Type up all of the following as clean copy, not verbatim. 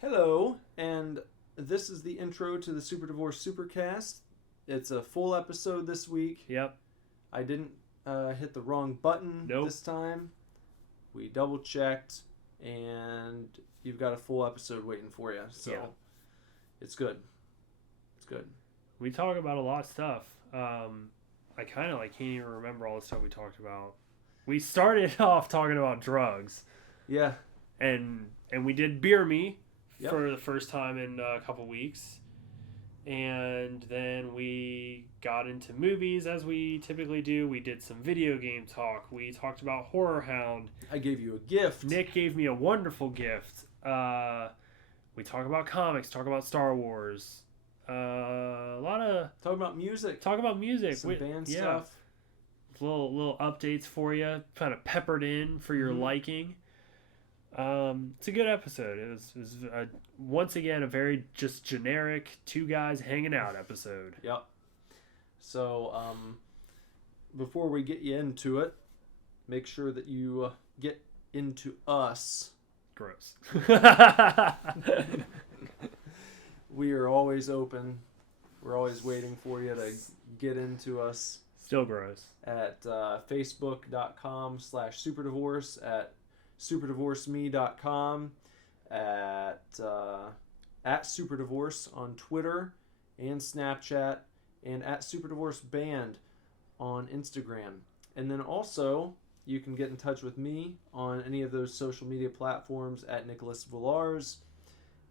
Hello, and this is the intro to the Super Divorce Supercast. It's a full episode this week. Yep. I didn't hit the wrong button this time. We double checked, and you've got a full episode waiting for you. So It's good. It's good. We talk about a lot of stuff. I kind of can't even remember all the stuff we talked about. We started off talking about drugs. Yeah. And we did Beer Me for the first time in a couple weeks. And then we got into movies as we typically do. We did some video game talk. We talked about Horror Hound. I gave you a gift. Nick gave me a wonderful gift. We talk about comics, talk about Star Wars. A lot of... Talk about music. Some band stuff. Little updates for you, kind of peppered in for your liking. It's a good episode. It was once again a very just generic two guys hanging out episode. Yep. So before we get you into it, make sure that you get into us. Gross. We are always open. We're always waiting for you to get into us. Still gross. At facebook.com/superdivorce, at superdivorceme.com, at superdivorce on Twitter and Snapchat, and at superdivorceband on Instagram. And then also, you can get in touch with me on any of those social media platforms at Nicholas Villars,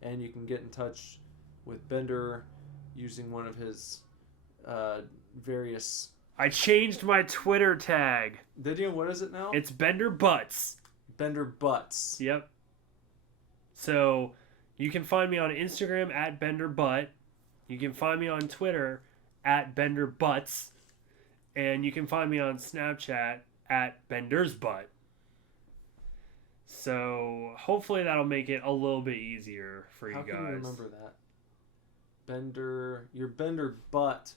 and you can get in touch with Bender using one of his various... I changed my Twitter tag. Did you? What is it now? It's Bender Butts. Bender Butts. Yep. So you can find me on Instagram at Bender Butt. You can find me on Twitter at Bender Butts. And you can find me on Snapchat at Bender's Butt. So hopefully that'll make it a little bit easier for you guys. How can you remember that? Your Bender Butt,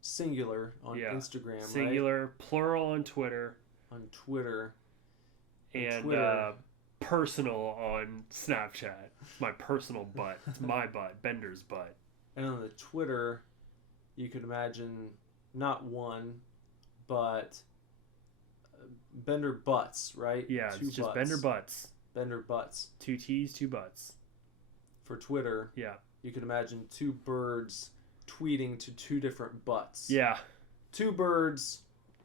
singular on Instagram, singular, right? Plural on Twitter. On Twitter. And personal on Snapchat. It's my personal butt. It's my butt. Bender's butt. And on the Twitter, you could imagine not one, but Bender Butts, right? Yeah, Two it's just butts. Bender Butts. Bender Butts. 2 T's, 2 butts. For Twitter, you can imagine two birds tweeting to two different butts. Yeah. Two birds,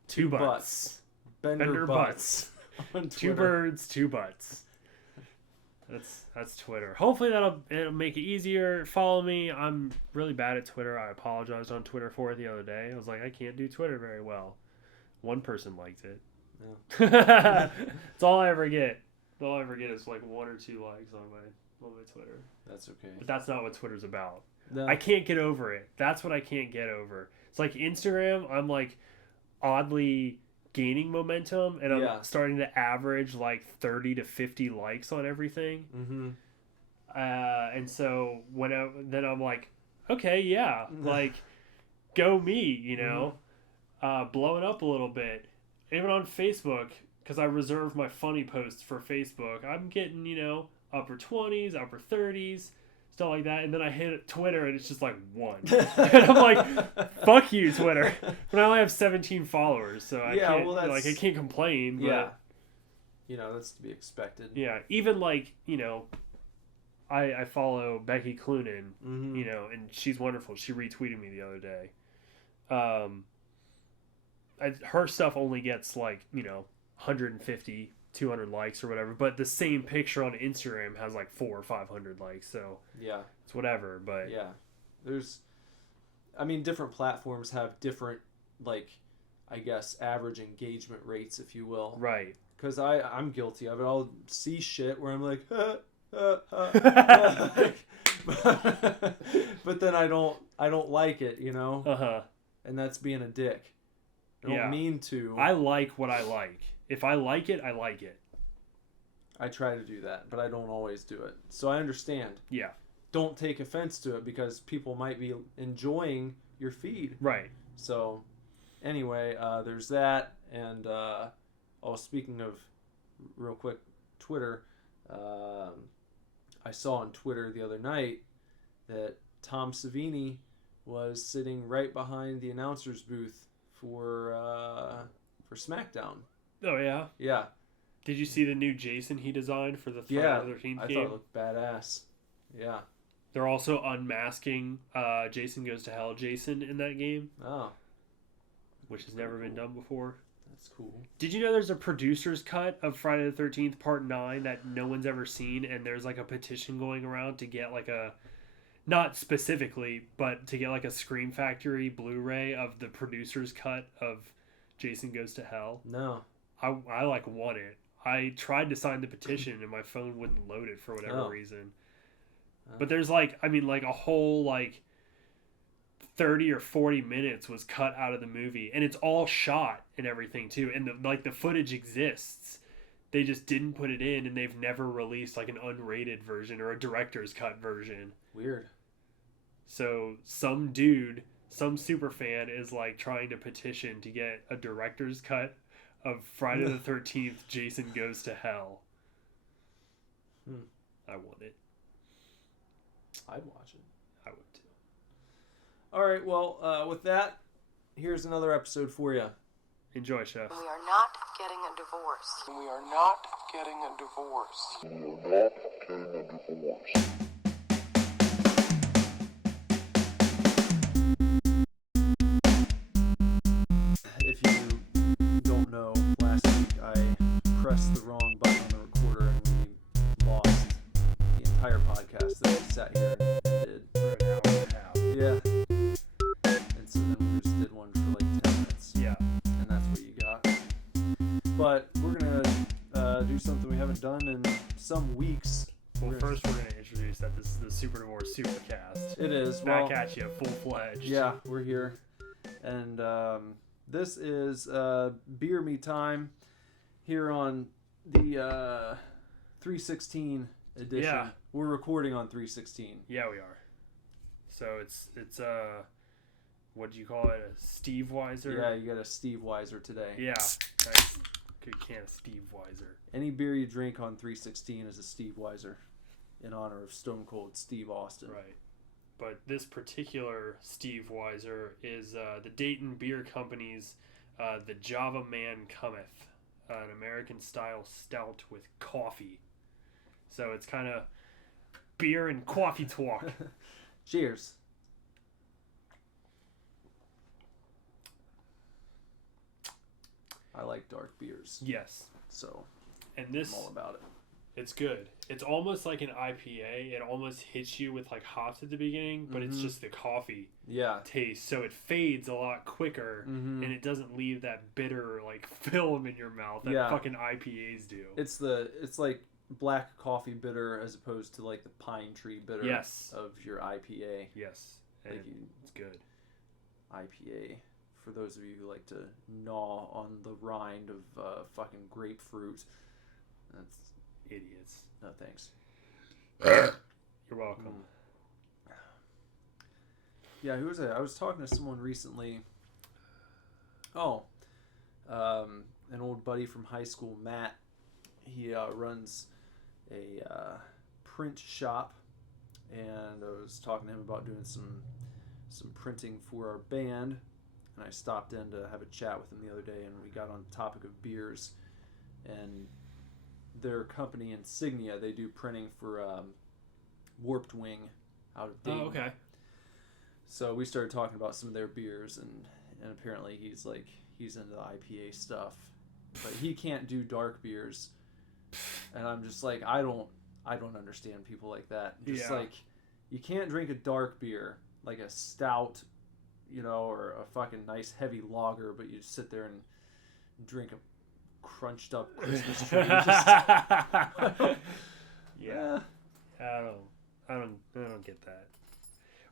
two butts. Bender Butts. Two birds, two butts. That's Twitter. Hopefully it'll make it easier. Follow me. I'm really bad at Twitter. I apologized on Twitter for it the other day. I was like, I can't do Twitter very well. One person liked it. Yeah. That's all I ever get. All I ever get is like 1 or 2 likes on my Twitter. That's okay. But that's not what Twitter's about. No. I can't get over it. That's what I can't get over. It's like Instagram, I'm like oddly gaining momentum, and I'm starting to average like 30 to 50 likes on everything. Mm-hmm. And so then I'm like, okay, yeah, like go me, you know, blowing up a little bit. Even on Facebook, because I reserve my funny posts for Facebook, I'm getting, upper 20s, upper 30s, stuff like that. And then I hit Twitter and it's just like 1. And I'm like, fuck you, Twitter. But I only have 17 followers, so I can't complain. But, that's to be expected. Yeah, even like, I follow Becky Cloonan, and she's wonderful. She retweeted me the other day. Her stuff only gets like, 150, 200 likes or whatever, but the same picture on Instagram has like 400 or 500 likes, so it's whatever. But different platforms have different, like, I guess, average engagement rates, if you will, right? Because I'm guilty of it. I'll see shit where I'm like, but then I don't like it, and that's being a dick. I don't mean to. I like what I like. If I like it, I like it. I try to do that, but I don't always do it. So I understand. Yeah. Don't take offense to it, because people might be enjoying your feed. Right. So anyway, there's that. And speaking of real quick Twitter, I saw on Twitter the other night that Tom Savini was sitting right behind the announcer's booth for SmackDown. Oh, yeah? Yeah. Did you see the new Jason he designed for the Friday the 13th game? I thought it looked badass. Yeah. They're also unmasking Jason Goes to Hell Jason in that game. Oh. Which has never been done before. That's cool. Did you know there's a producer's cut of Friday the 13th Part 9 that no one's ever seen, and there's like a petition going around to get like a, not specifically, but to get like a Scream Factory Blu-ray of the producer's cut of Jason Goes to Hell? No. I like want it. I tried to sign the petition and my phone wouldn't load it for whatever reason. But there's like, I mean, like a whole like 30 or 40 minutes was cut out of the movie, and it's all shot and everything too, and the footage exists. They just didn't put it in, and they've never released like an unrated version or a director's cut version. Weird. So some dude, some super fan is like trying to petition to get a director's cut of Friday the 13th Jason Goes to Hell. I want it. I'd watch it. I would too. All right, well, with that, here's another episode for you. Enjoy, Chef. We are not getting a divorce. We are not getting a divorce. We are not getting a divorce. If you don't know, last week I pressed the wrong button on the recorder and we lost the entire podcast that we sat here and did. For an hour and a half. Yeah. And so then we just did one for like 10 minutes. Yeah. And that's what you got. But we're going to do something we haven't done in some weeks. Well, first we're going to introduce that this is the Super Divorce Supercast. It is. Back at you, full-fledged. Yeah, we're here. And this is Beer Me Time here on the 316 edition. Yeah. We're recording on 316. Yeah, we are. So it's what do you call it? A Steve Weiser? Yeah, you got a Steve Weiser today. Yeah. Nice. Good can of Steve Weiser. Any beer you drink on 316 is a Steve Weiser in honor of Stone Cold Steve Austin. Right. But this particular Steve Weiser is the Dayton Beer Company's The Java Man Cometh, an American-style stout with coffee. So it's kind of beer and coffee talk. Cheers. I like dark beers, Yes. so And I'm this, all about it. it's good. It's almost like an IPA. It almost hits you with like hops at the beginning, but it's just the coffee Yeah. taste. So it fades a lot quicker, and it doesn't leave that bitter like film in your mouth that fucking IPAs do. It's like black coffee bitter as opposed to like the pine tree bitter Yes. of your IPA. Yes. And Like it's good. IPA, for those of you who like to gnaw on the rind of fucking grapefruit. That's Idiots. no thanks. You're welcome. Yeah, who was it? I was talking to someone recently. Oh, an old buddy from high school, Matt. He runs a print shop, and I was talking to him about doing some printing for our band. And I stopped in to have a chat with him the other day, and we got on the topic of beers. And their company, Insignia, they do printing for Warped Wing out of Dayton. Oh, okay. So we started talking about some of their beers, and apparently he's into the IPA stuff, but he can't do dark beers. And I'm just like, I don't understand people like that. Just like, you can't drink a dark beer, like a stout, or a fucking nice heavy lager, but you sit there and drink a crunched up Christmas tree. Yeah. I don't get that.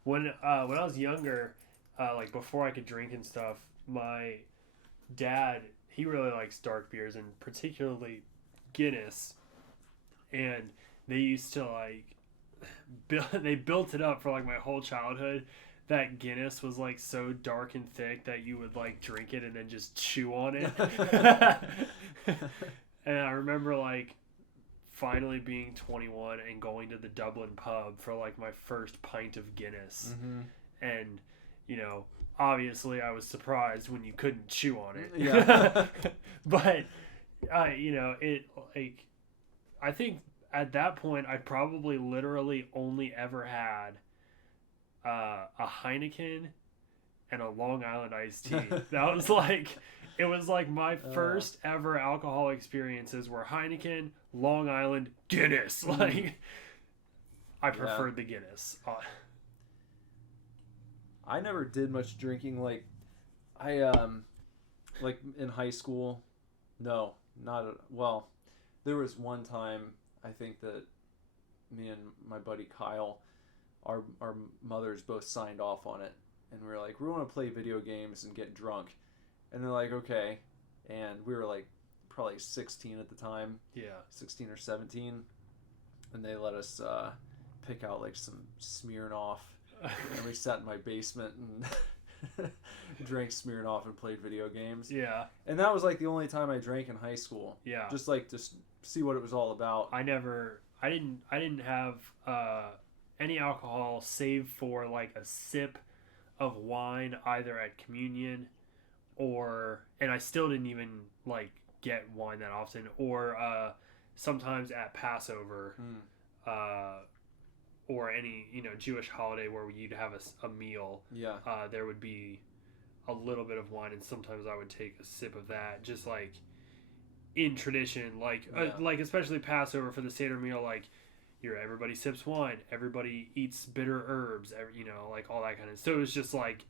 When I was younger, like before I could drink and stuff, my dad, he really likes dark beers and particularly Guinness. And they used to they built it up for like my whole childhood. That Guinness was like so dark and thick that you would like drink it and then just chew on it. And I remember like finally being 21 and going to the Dublin pub for like my first pint of Guinness. Mm-hmm. And, you know, obviously I was surprised when you couldn't chew on it. Yeah. But, you know, it, like, I think at that point I probably literally only ever had a Heineken and a Long Island iced tea. That was like, it was like my first ever alcohol experiences were Heineken, Long Island, Guinness. Like, I preferred the Guinness. I never did much drinking. Like, like in high school, no, well, there was one time I think that me and my buddy Kyle, our mothers both signed off on it, and we were like, we want to play video games and get drunk, and they're like, okay, and we were like probably 16 at the time, 16 or 17, and they let us pick out like some Smirnoff, and we sat in my basement and drank Smirnoff and played video games. Yeah. And that was like the only time I drank in high school. Yeah. Just like to see what it was all about. I didn't have any alcohol save for like a sip of wine either at communion and I still didn't even like get wine that often, or sometimes at Passover, or any, you know, Jewish holiday where you'd have a meal. Yeah. There would be a little bit of wine, and sometimes I would take a sip of that, just like in tradition, like especially Passover for the Seder meal, like everybody sips wine, everybody eats bitter herbs, you know, like all that kind of. So it was just like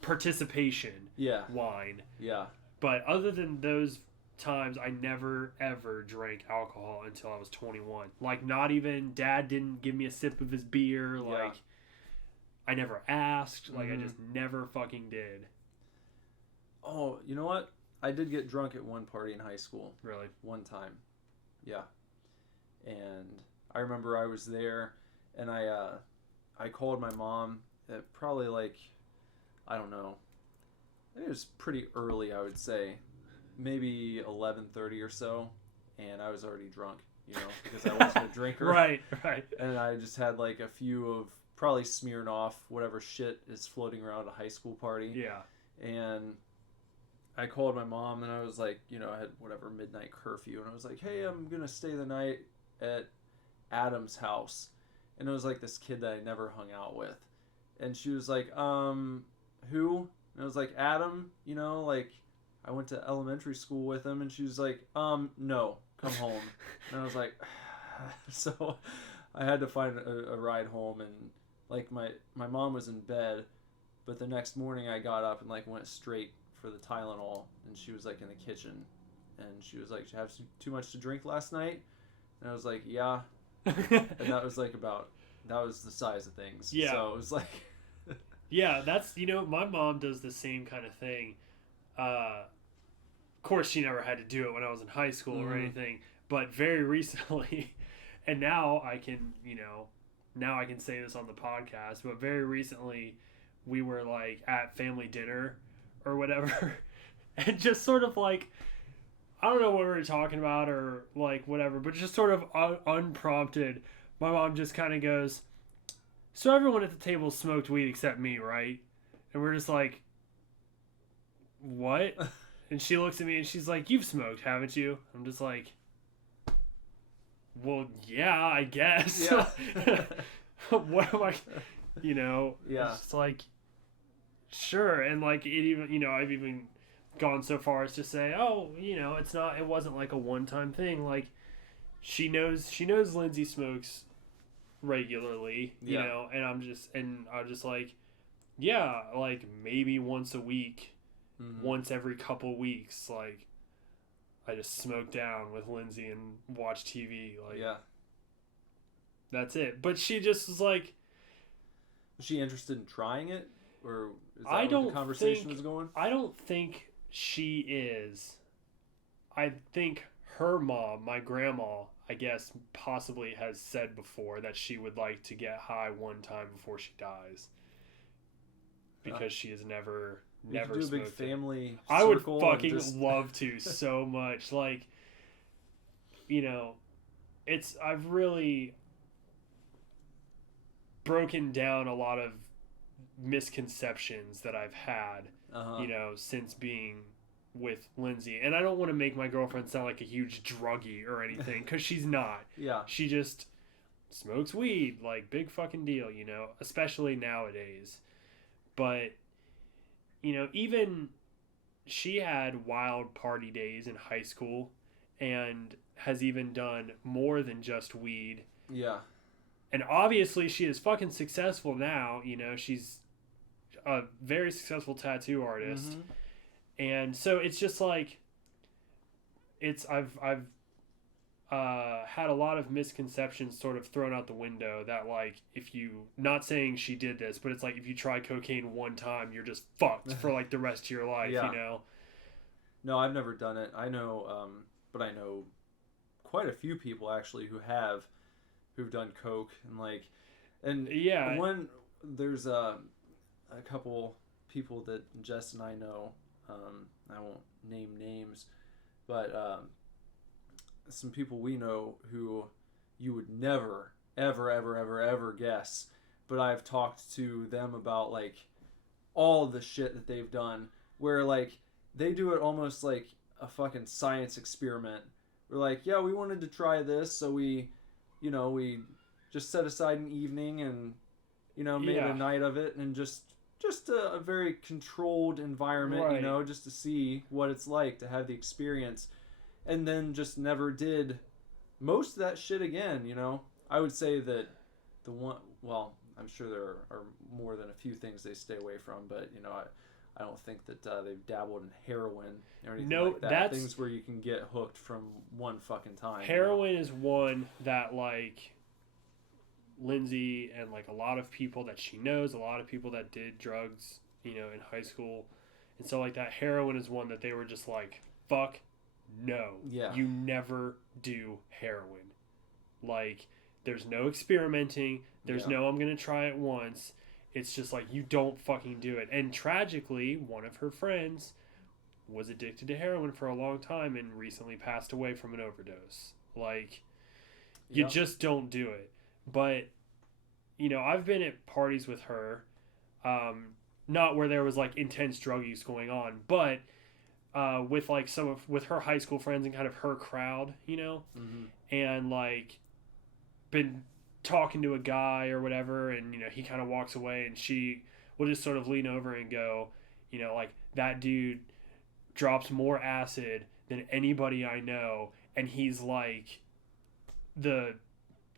participation. Yeah. Wine. Yeah. But other than those times, I never ever drank alcohol until I was 21. Like, not even Dad didn't give me a sip of his beer. Like, I never asked. Like, I just never fucking did. Oh, you know what? I did get drunk at one party in high school. Really? One time. Yeah. And I remember I was there, and I called my mom at probably like, I don't know, I think it was pretty early, I would say, maybe 11:30 or so, and I was already drunk, you know, because I wasn't a drinker. Right. And I just had like a few of probably Smirnoff, whatever shit is floating around a high school party. Yeah. And I called my mom, and I was like, you know, I had whatever midnight curfew, and I was like, hey, I'm gonna stay the night at Adam's house. And it was like this kid that I never hung out with, and she was like, who? And I was like, Adam, you know, like I went to elementary school with him. And she was like, no, come home. And I was like, so I had to find a ride home, and like my mom was in bed, but the next morning I got up and like went straight for the Tylenol, and she was like in the kitchen, and she was like, did you have too much to drink last night? And I was like, yeah. And that was like that was the size of things. Yeah. So it was like yeah, that's, you know, my mom does the same kind of thing. Of course, she never had to do it when I was in high school or anything, but very recently, and now I can, you know, say this on the podcast, but very recently we were like at family dinner or whatever, and just sort of like, I don't know what we were talking about or like whatever, but just sort of unprompted, my mom just kind of goes, so everyone at the table smoked weed except me, right? And we're just like, what? And she looks at me and she's like, you've smoked, haven't you? I'm just like, well, yeah, I guess. Yeah. What am I, you know? Yeah. It's like, sure. And like, it even, you know, I've even gone so far as to say, oh, you know, it wasn't like a one-time thing. Like, she knows Lindsay smokes regularly, you know, and I'm just like, yeah, like maybe once a week, once every couple weeks, like I just smoke down with Lindsay and watch TV, like, yeah, that's it. But she just was like, was she interested in trying it, or is that where the conversation was going? I don't think she is. I think her mom, my grandma, I guess, possibly has said before that she would like to get high one time before she dies, because she has never do a big family circle. I would fucking love to so much. Like, you know, I've really broken down a lot of misconceptions that I've had, Uh-huh. since being with Lindsay. And I don't want to make my girlfriend sound like a huge druggie or anything, because she's not. Yeah. She just smokes weed, like, big fucking deal, especially nowadays. But, even she had wild party days in high school and has even done more than just weed. Yeah. And obviously she is fucking successful now. She's a very successful tattoo artist. Mm-hmm. And so it's just like, I've had a lot of misconceptions sort of thrown out the window that, like, if you, not saying she did this, but it's like, if you try cocaine one time, you're just fucked for like the rest of your life, Yeah. No, I've never done it. I know, but I know quite a few people actually who've done coke and Yeah. There's a couple people that Jess and I know. I won't name names, but some people we know who you would never, ever, ever, ever, ever guess. But I've talked to them about like all the shit that they've done, where like they do it almost like a fucking science experiment. We're like, yeah, we wanted to try this, so we just set aside an evening and made Yeah. a night of it, and just a very controlled environment, Right. just to see what it's like to have the experience, and then just never did most of that shit again. I would say that the one, well, I'm sure there are more than a few things they stay away from, but I don't think that they've dabbled in heroin or anything No, like that. that's- Things where you can get hooked from one fucking time. Heroin is one that, like, Lindsay and like a lot of people that she knows, a lot of people that did drugs, in high school and stuff like that. Heroin is one that they were just like, fuck no. Yeah. You never do heroin. Like, there's no experimenting. There's Yeah. no I'm gonna try it once. It's just like, you don't fucking do it. And tragically, one of her friends was addicted to heroin for a long time and recently passed away from an overdose. Like, you Yeah. just don't do it. But, I've been at parties with her, not where there was like intense drug use going on, but with like with her high school friends and kind of her crowd, Mm-hmm. and like been talking to a guy or whatever, and he kind of walks away, and she will just sort of lean over and go, like, that dude drops more acid than anybody I know, and he's like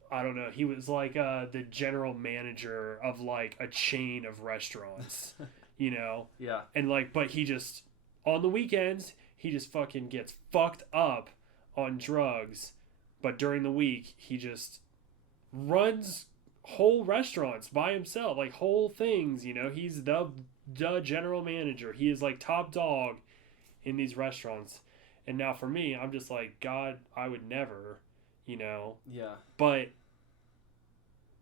I don't know, he was like the general manager of like a chain of restaurants, Yeah. and like, but he just, on the weekends, he just fucking gets fucked up on drugs, but during the week, he just runs whole restaurants by himself, like whole things, he's the general manager. He is like top dog in these restaurants. And now for me, I'm just like, God, I would never, Yeah. but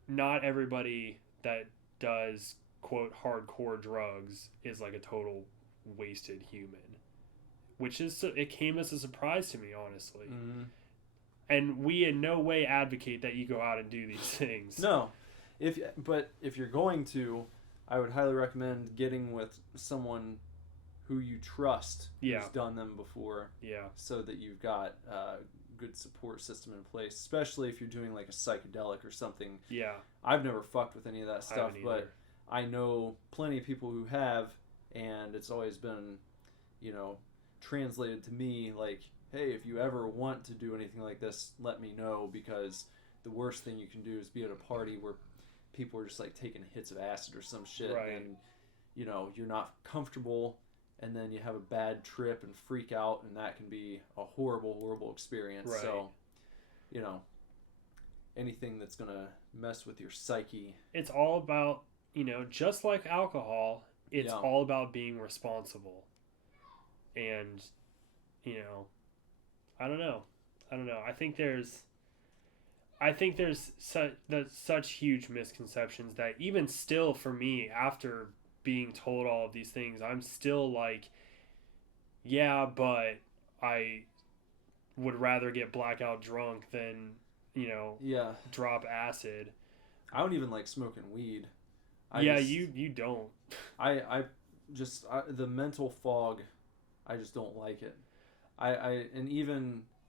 not everybody that does quote hardcore drugs is like a total wasted human, which is, it came as a surprise to me, honestly. Mm-hmm. And we in no way advocate that you go out and do these things. No, but if you're going to, I would highly recommend getting with someone who you trust, Yeah. who's done them before, Yeah. so that you've got a good support system in place, especially if you're doing like a psychedelic or something. Yeah. I've never fucked with any of that I stuff, haven't but either. I know plenty of people who have, and it's always been, translated to me like, hey, if you ever want to do anything like this, let me know, because the worst thing you can do is be at a party where people are just like taking hits of acid or some shit, Right. and you're not comfortable, and then you have a bad trip and freak out, and that can be a horrible, horrible experience. Right. So, anything that's gonna mess with your psyche. It's all about, just like alcohol, it's Yeah. all about being responsible. And, I don't know. I think there's such huge misconceptions that even still for me, after being told all of these things, I'm still like, yeah, but I would rather get blackout drunk than Yeah. drop acid. I don't even like smoking weed. You don't. The mental fog, I just don't like it. I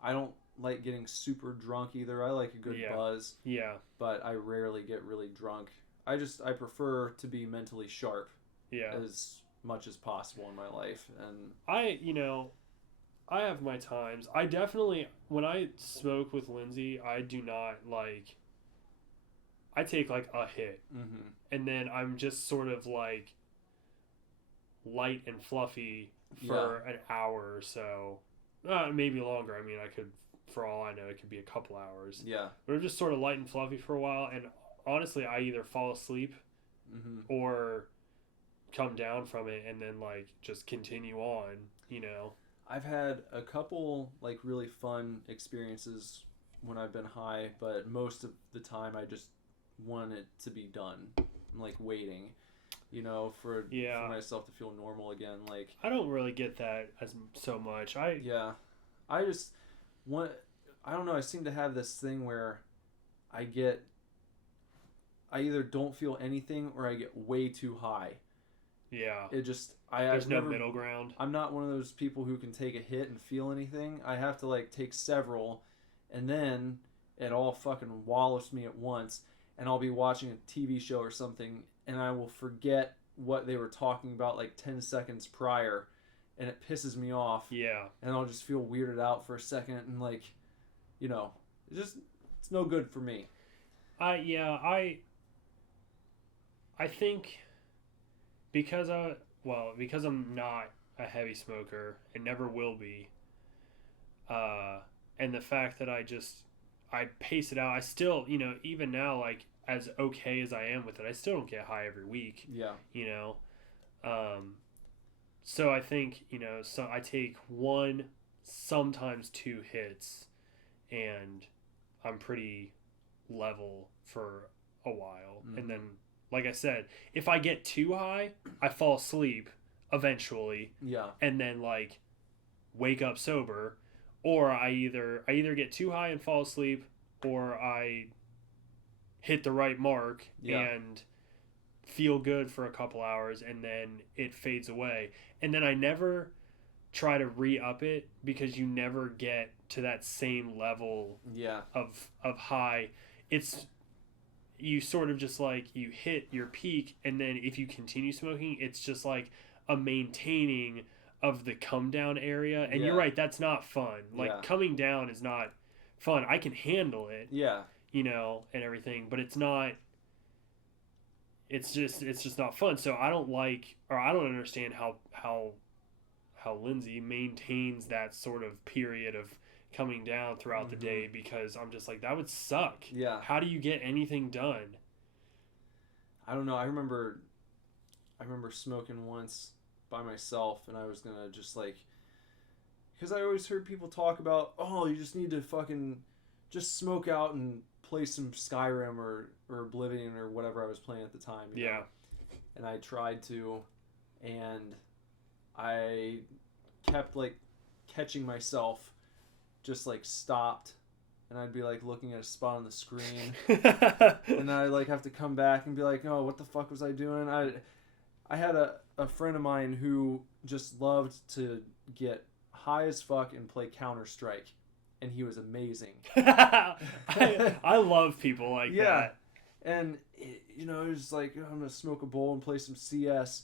don't like getting super drunk either. I like a good buzz. Yeah. But I rarely get really drunk. I prefer to be mentally sharp. Yeah. As much as possible in my life. And I have my times. I definitely, when I smoke with Lindsay, I do not like, I take like a hit. Mm-hmm. And then I'm just sort of like light and fluffy for an hour or so. Maybe longer. I mean, I could, for all I know, it could be a couple hours. Yeah. But I'm just sort of light and fluffy for a while. And honestly, I either fall asleep or come down from it and then like just continue on, I've had a couple like really fun experiences when I've been high, but most of the time I just want it to be done. I'm like waiting, for myself to feel normal again. Like I don't really get that as so much. I just want. I don't know. I seem to have this thing where I either don't feel anything or I get way too high. Yeah. It just There's no middle ground. I'm not one of those people who can take a hit and feel anything. I have to like take several, and then it all fucking wallows me at once, and I'll be watching a TV show or something, and I will forget what they were talking about like 10 seconds prior, and it pisses me off. Yeah. And I'll just feel weirded out for a second, and like, it's no good for me. I think because I'm not a heavy smoker and never will be, and the fact that I pace it out, I still, even now, like as okay as I am with it, I still don't get high every week. Yeah. So I think, so I take one, sometimes two hits, and I'm pretty level for a while. Mm-hmm. And then, like I said, if I get too high, I fall asleep eventually. Yeah. And then like wake up sober, or I either get too high and fall asleep, or I hit the right mark and feel good for a couple hours, and then it fades away. And then I never try to re-up it, because you never get to that same level of high. It's, you sort of just like, you hit your peak, and then if you continue smoking, it's just like a maintaining of the come down area. And you're right, that's not fun. Like coming down is not fun. I can handle it. Yeah. And everything, but it's not, it's just not fun. So I don't understand how Lindsay maintains that sort of period of coming down throughout the day, because I'm just like, that would suck. Yeah. How do you get anything done? I don't know. I remember smoking once by myself, and I was gonna just like, because I always heard people talk about, oh, you just need to fucking just smoke out and play some Skyrim or Oblivion or whatever I was playing at the time. You know? And I tried to, and I kept like catching myself, just like stopped, and I'd be like looking at a spot on the screen, and I'd like have to come back and be like, oh, what the fuck was I doing? I had a friend of mine who just loved to get high as fuck and play Counter-Strike, and he was amazing. I love people like that. And it was like, oh, I'm gonna smoke a bowl and play some CS,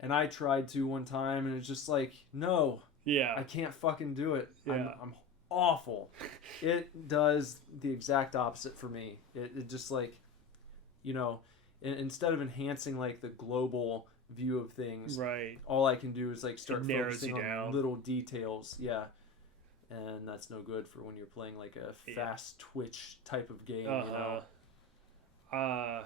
and I tried to one time, and it's just like, no, I can't fucking do it. I'm awful. It does the exact opposite for me. It just like, instead of enhancing like the global view of things, right, all I can do is like start focusing on down. Little details. And that's no good for when you're playing like a fast twitch type of game. I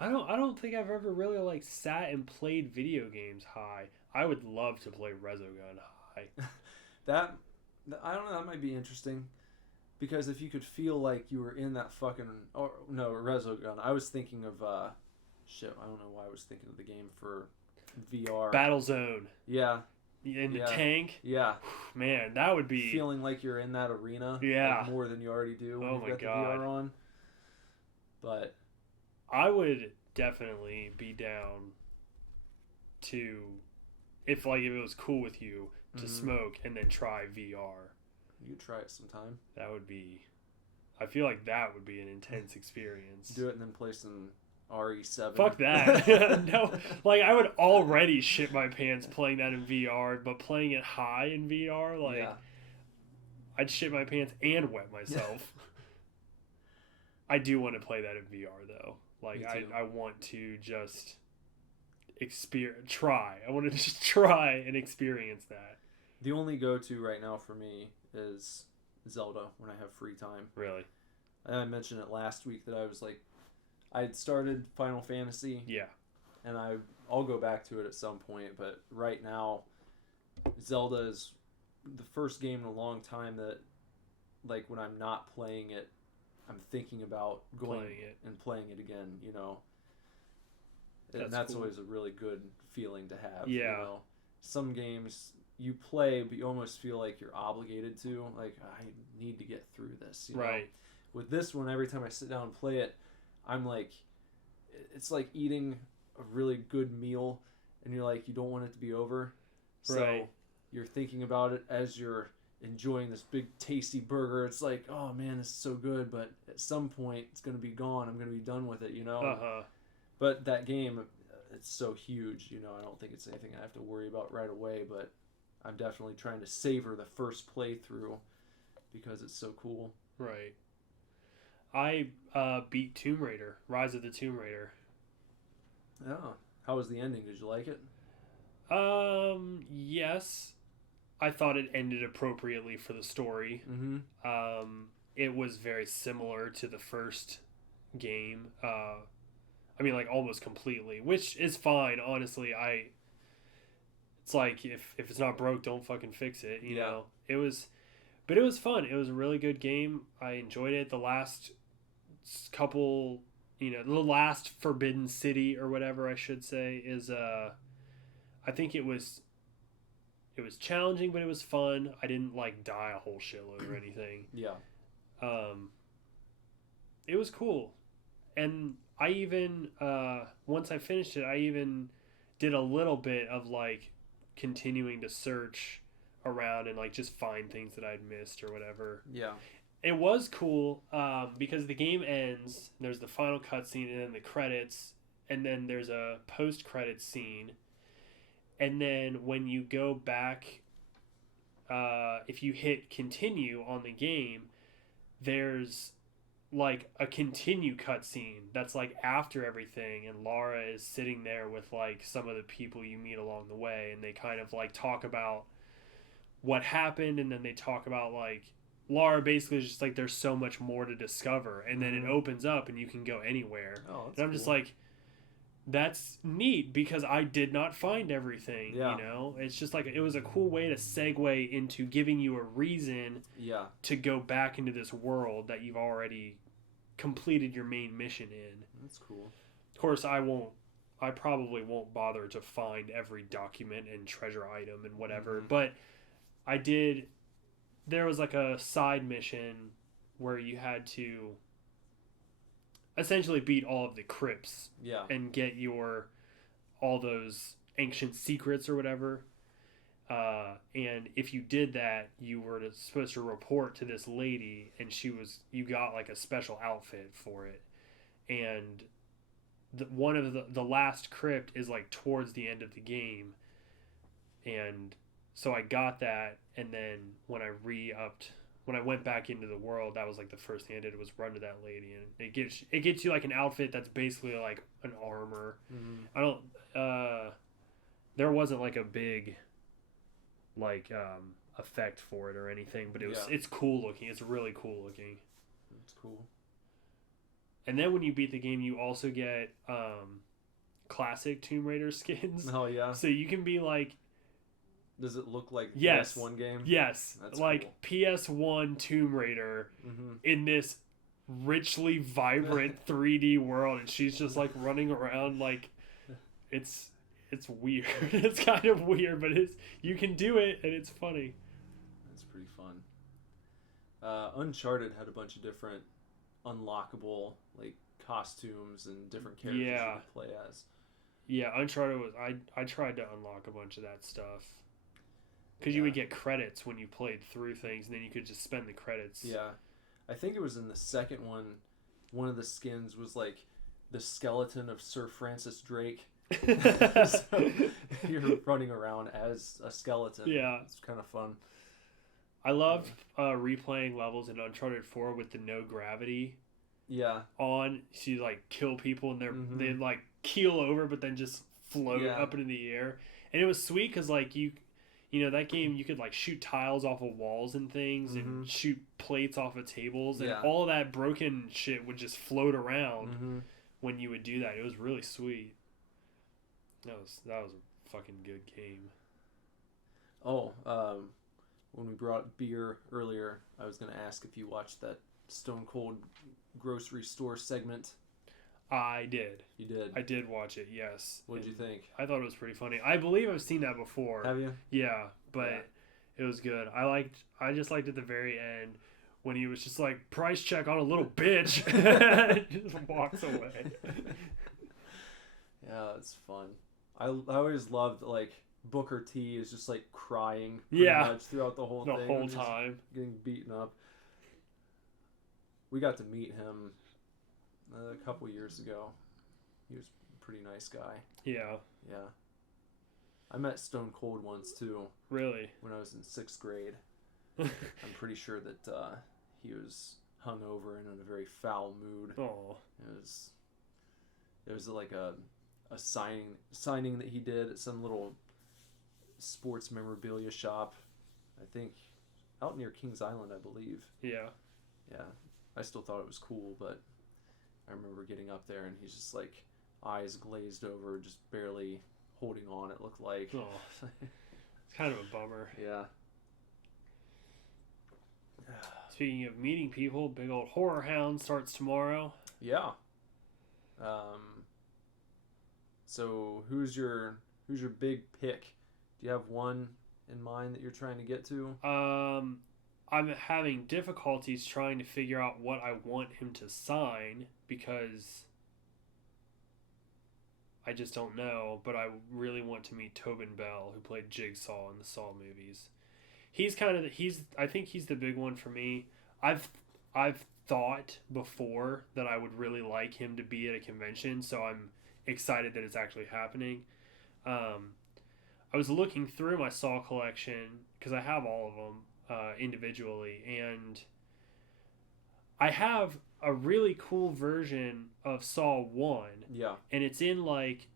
don't think I've ever really like sat and played video games high. I would love to play Resogun high. I don't know, that might be interesting, because if you could feel like you were in that fucking, or no, Resogun. I was thinking of I don't know why I was thinking of the game for VR. Battlezone. Yeah. in the tank. Yeah. Man, that would be feeling like you're in that arena. Yeah. Like, more than you already do when Oh you've my got the God. VR on. But I would definitely be down to if it was cool with you to smoke and then try VR. you could try it sometime. That would be. I feel like that would be an intense experience. Do it and then play some RE7. Fuck that. No, like I would already shit my pants playing that in VR, but playing it high in VR, like Yeah. I'd shit my pants and wet myself. I do want to play that in VR though. Like Me too. I want to just try. I want to just try and experience that. The only go-to right now for me is Zelda when I have free time. Really? And I mentioned it last week that I was like, I'd started Final Fantasy. Yeah. And I'll go back to it at some point, but right now, Zelda is the first game in a long time that, like, when I'm not playing it, I'm thinking about going and playing it again, you know. And that's cool. always a really good feeling to have. Yeah. You know? Some games you play, but you almost feel like you're obligated to. Like, I need to get through this. You know? With this one, every time I sit down and play it, I'm like, it's like eating a really good meal, and you're like, you don't want it to be over. So you're thinking about it as you're enjoying this big tasty burger. It's like, oh man, this is so good, but at some point it's going to be gone. I'm going to be done with it, you know? But that game, it's so huge, you know, I don't think it's anything I have to worry about right away, but I'm definitely trying to savor the first playthrough because it's so cool. Right. I beat Tomb Raider, Rise of the Tomb Raider. Oh, how was the ending? Did you like it? Yes. I thought it ended appropriately for the story. Mm-hmm. It was very similar to the first game. I mean, like, almost completely, which is fine, honestly. It's like, if it's not broke, don't fucking fix it, you know? But it was fun. It was a really good game. I enjoyed it. The last couple, you know, the last Forbidden City, or whatever I should say, is, I think it was challenging, but it was fun. I didn't, like, die a whole shitload or anything. Yeah. It was cool. And I even, once I finished it, I even did a little bit of, like, continuing to search around and, like, just find things that I'd missed or whatever. Yeah. It was cool because the game ends, there's the final cutscene and then the credits, and then there's a post-credits scene. And then when you go back, if you hit continue on the game, there's like a continue cutscene that's like after everything, and Lara is sitting there with like some of the people you meet along the way, and they kind of like talk about what happened, and then they talk about like Lara basically is just like there's so much more to discover, and then it opens up and you can go anywhere. And I'm just like, that's neat because I did not find everything. You know, it's just like it was a cool way to segue into giving you a reason to go back into this world that you've already completed your main mission in. That's cool. Of course, I probably won't bother to find every document and treasure item and whatever, but I did. There was like a side mission where you had to essentially beat all of the crypts and get all those ancient secrets or whatever. And if you did that, you were supposed to report to this lady, and you got like a special outfit for it. And one of the last crypt is like towards the end of the game. And so I got that, and then when I went back into the world, that was like the first thing I did was run to that lady, and it gets you like an outfit that's basically like an armor. I don't there wasn't like a big like effect for it or anything, but it's cool looking. It's really cool looking. It's cool. And then when you beat the game, you also get classic Tomb Raider skins. Oh yeah. So you can be like, does it look like yes. PS1 game? Yes. That's like cool. PS1 Tomb Raider in this richly vibrant 3D world, and she's just like running around like it's it's weird. It's kind of weird, but you can do it, and it's funny. That's pretty fun. Uncharted had a bunch of different unlockable like costumes and different characters you could play as. Yeah, Uncharted was... I tried to unlock a bunch of that stuff. Because you would get credits when you played through things, and then you could just spend the credits. Yeah. I think it was in the second one of the skins was like the skeleton of Sir Francis Drake. So you're running around as a skeleton. Yeah. It's kind of fun. I loved replaying levels in Uncharted 4 with the no gravity on. So you like kill people and they'd like keel over but then just float up into the air. And it was sweet because like you know, that game you could like shoot tiles off of walls and things and shoot plates off of tables and all of that broken shit would just float around when you would do that. It was really sweet. That was a fucking good game. Oh, when we brought beer earlier, I was going to ask if you watched that Stone Cold grocery store segment. I did. You did? I did watch it, yes. What did you think? I thought it was pretty funny. I believe I've seen that before. Have you? Yeah, but it was good. I just liked at the very end when he was just like, price check on a little bitch. Just walks away. Yeah, it's fun. I always loved like Booker T is just like crying pretty much throughout the whole thing. The whole time. Getting beaten up. We got to meet him a couple years ago. He was a pretty nice guy. Yeah. Yeah. I met Stone Cold once too. Really? When I was in 6th grade. I'm pretty sure that he was hungover and in a very foul mood. Oh. It was like a signing that he did at some little sports memorabilia shop. I think out near Kings Island, I believe. Yeah. Yeah. I still thought it was cool, but I remember getting up there and he's just like eyes glazed over, just barely holding on, it looked like. Oh. It's kind of a bummer. Yeah. Speaking of meeting people, big old horror Hound starts tomorrow. Yeah. So who's your big pick? Do you have one in mind that you're trying to get to? I'm having difficulties trying to figure out what I want him to sign because I just don't know, but I really want to meet Tobin Bell, who played Jigsaw in the Saw movies. I think he's the big one for me. I've thought before that I would really like him to be at a convention, so I'm excited that it's actually happening. I was looking through my Saw collection because I have all of them individually, and I have a really cool version of Saw 1. Yeah. And it's in like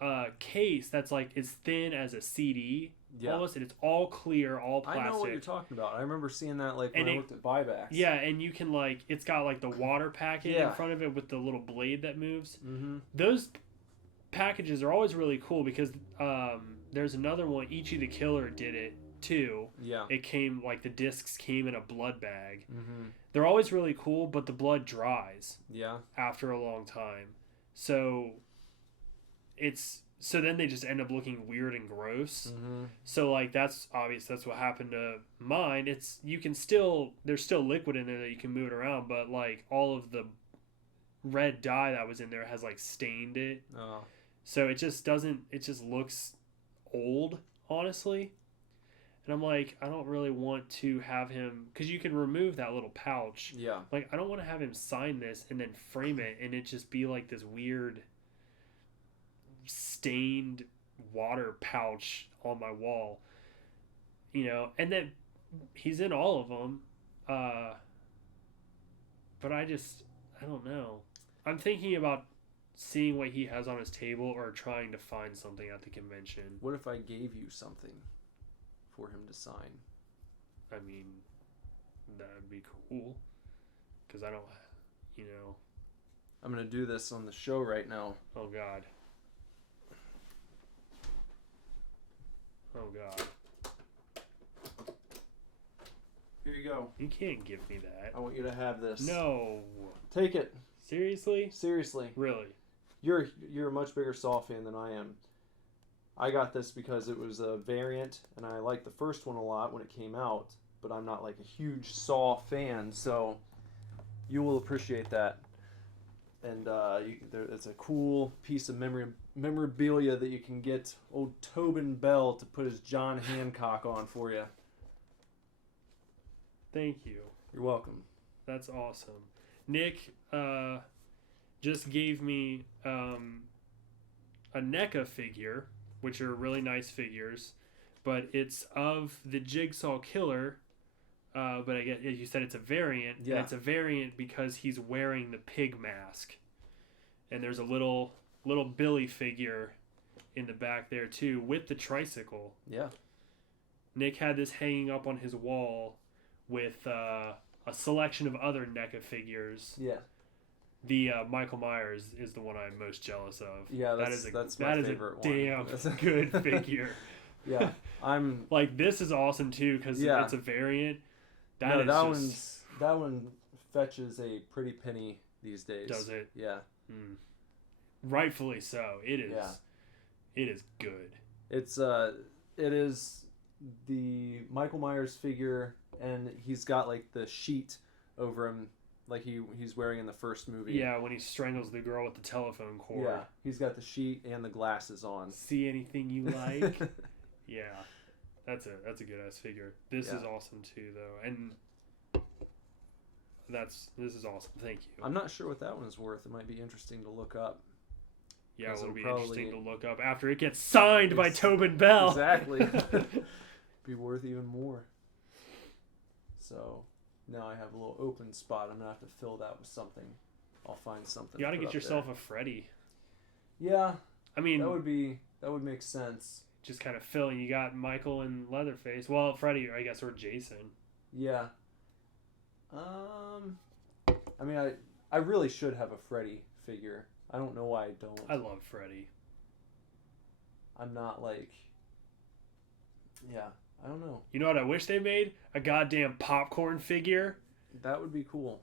a case that's like as thin as a CD. Yeah. Almost, and it's all clear, all plastic. I know what you're talking about. I remember seeing that like when I looked at buybacks. Yeah, and you can like, it's got like the water packet in front of it with the little blade that moves. Mm-hmm. Those packages are always really cool because there's another one, Ichi the Killer did it too. Yeah. It came, like the discs came in a blood bag. Mm-hmm. They're always really cool, but the blood dries. Yeah. After a long time. So then they just end up looking weird and gross. Mm-hmm. So like that's obvious. That's what happened to mine. There's still liquid in there that you can move it around, but like all of the red dye that was in there has like stained it. Oh. So it just looks old, honestly. And I'm like, I don't really want to have him, because you can remove that little pouch. Yeah. Like, I don't want to have him sign this and then frame it and it just be like this weird stained water pouch on my wall, and then he's in all of them, but I don't know. I'm thinking about seeing what he has on his table or trying to find something at the convention. What if I gave you something for him to sign? I mean, that'd be cool, because I don't, I'm gonna do this on the show right now. Oh God. Oh God. Here you go. You can't give me that. I want you to have this. No. Take it. Seriously? Seriously. Really? You're a much bigger Saw fan than I am. I got this because it was a variant, and I liked the first one a lot when it came out, but I'm not like a huge Saw fan, so you will appreciate that. And it's a cool piece of memorabilia that you can get old Tobin Bell to put his John Hancock on for you. Thank you. You're welcome. That's awesome. Nick just gave me a NECA figure, which are really nice figures, but it's of the Jigsaw Killer, but I guess you said it's a variant, Yeah. and it's a variant because he's wearing the pig mask. And there's a little Billy figure in the back there too with the tricycle. Yeah. Nick had this hanging up on his wall with a selection of other NECA figures. Yeah. The Michael Myers is the one I'm most jealous of. Yeah, that's my favorite one. That's a damn good figure. Yeah, I'm like, this is awesome too because it's a variant. That one fetches a pretty penny these days. Does it? Yeah. Rightfully so. It is. Yeah. It is good. It is the Michael Myers figure, and he's got like the sheet over him, like he's wearing in the first movie. Yeah, when he strangles the girl with the telephone cord. Yeah, he's got the sheet and the glasses on. See anything you like? Yeah, that's a good ass figure. This is awesome too, though, and this is awesome. Thank you. I'm not sure what that one's worth. It might be interesting to look up. Yeah, it'll be probably interesting to look up after it gets signed by Tobin Bell. Exactly. Be worth even more. So now I have a little open spot. I'm gonna have to fill that with something. I'll find something. You got to put get up yourself there. a Freddy. Yeah, I mean, that would make sense. Just kind of filling. You got Michael and Leatherface. Well, Freddy, I guess, or Jason. Yeah. I mean, I really should have a Freddy figure. I don't know why I don't. I love Freddy. I'm not like. Yeah, I don't know. You know what I wish they made? A goddamn popcorn figure. That would be cool.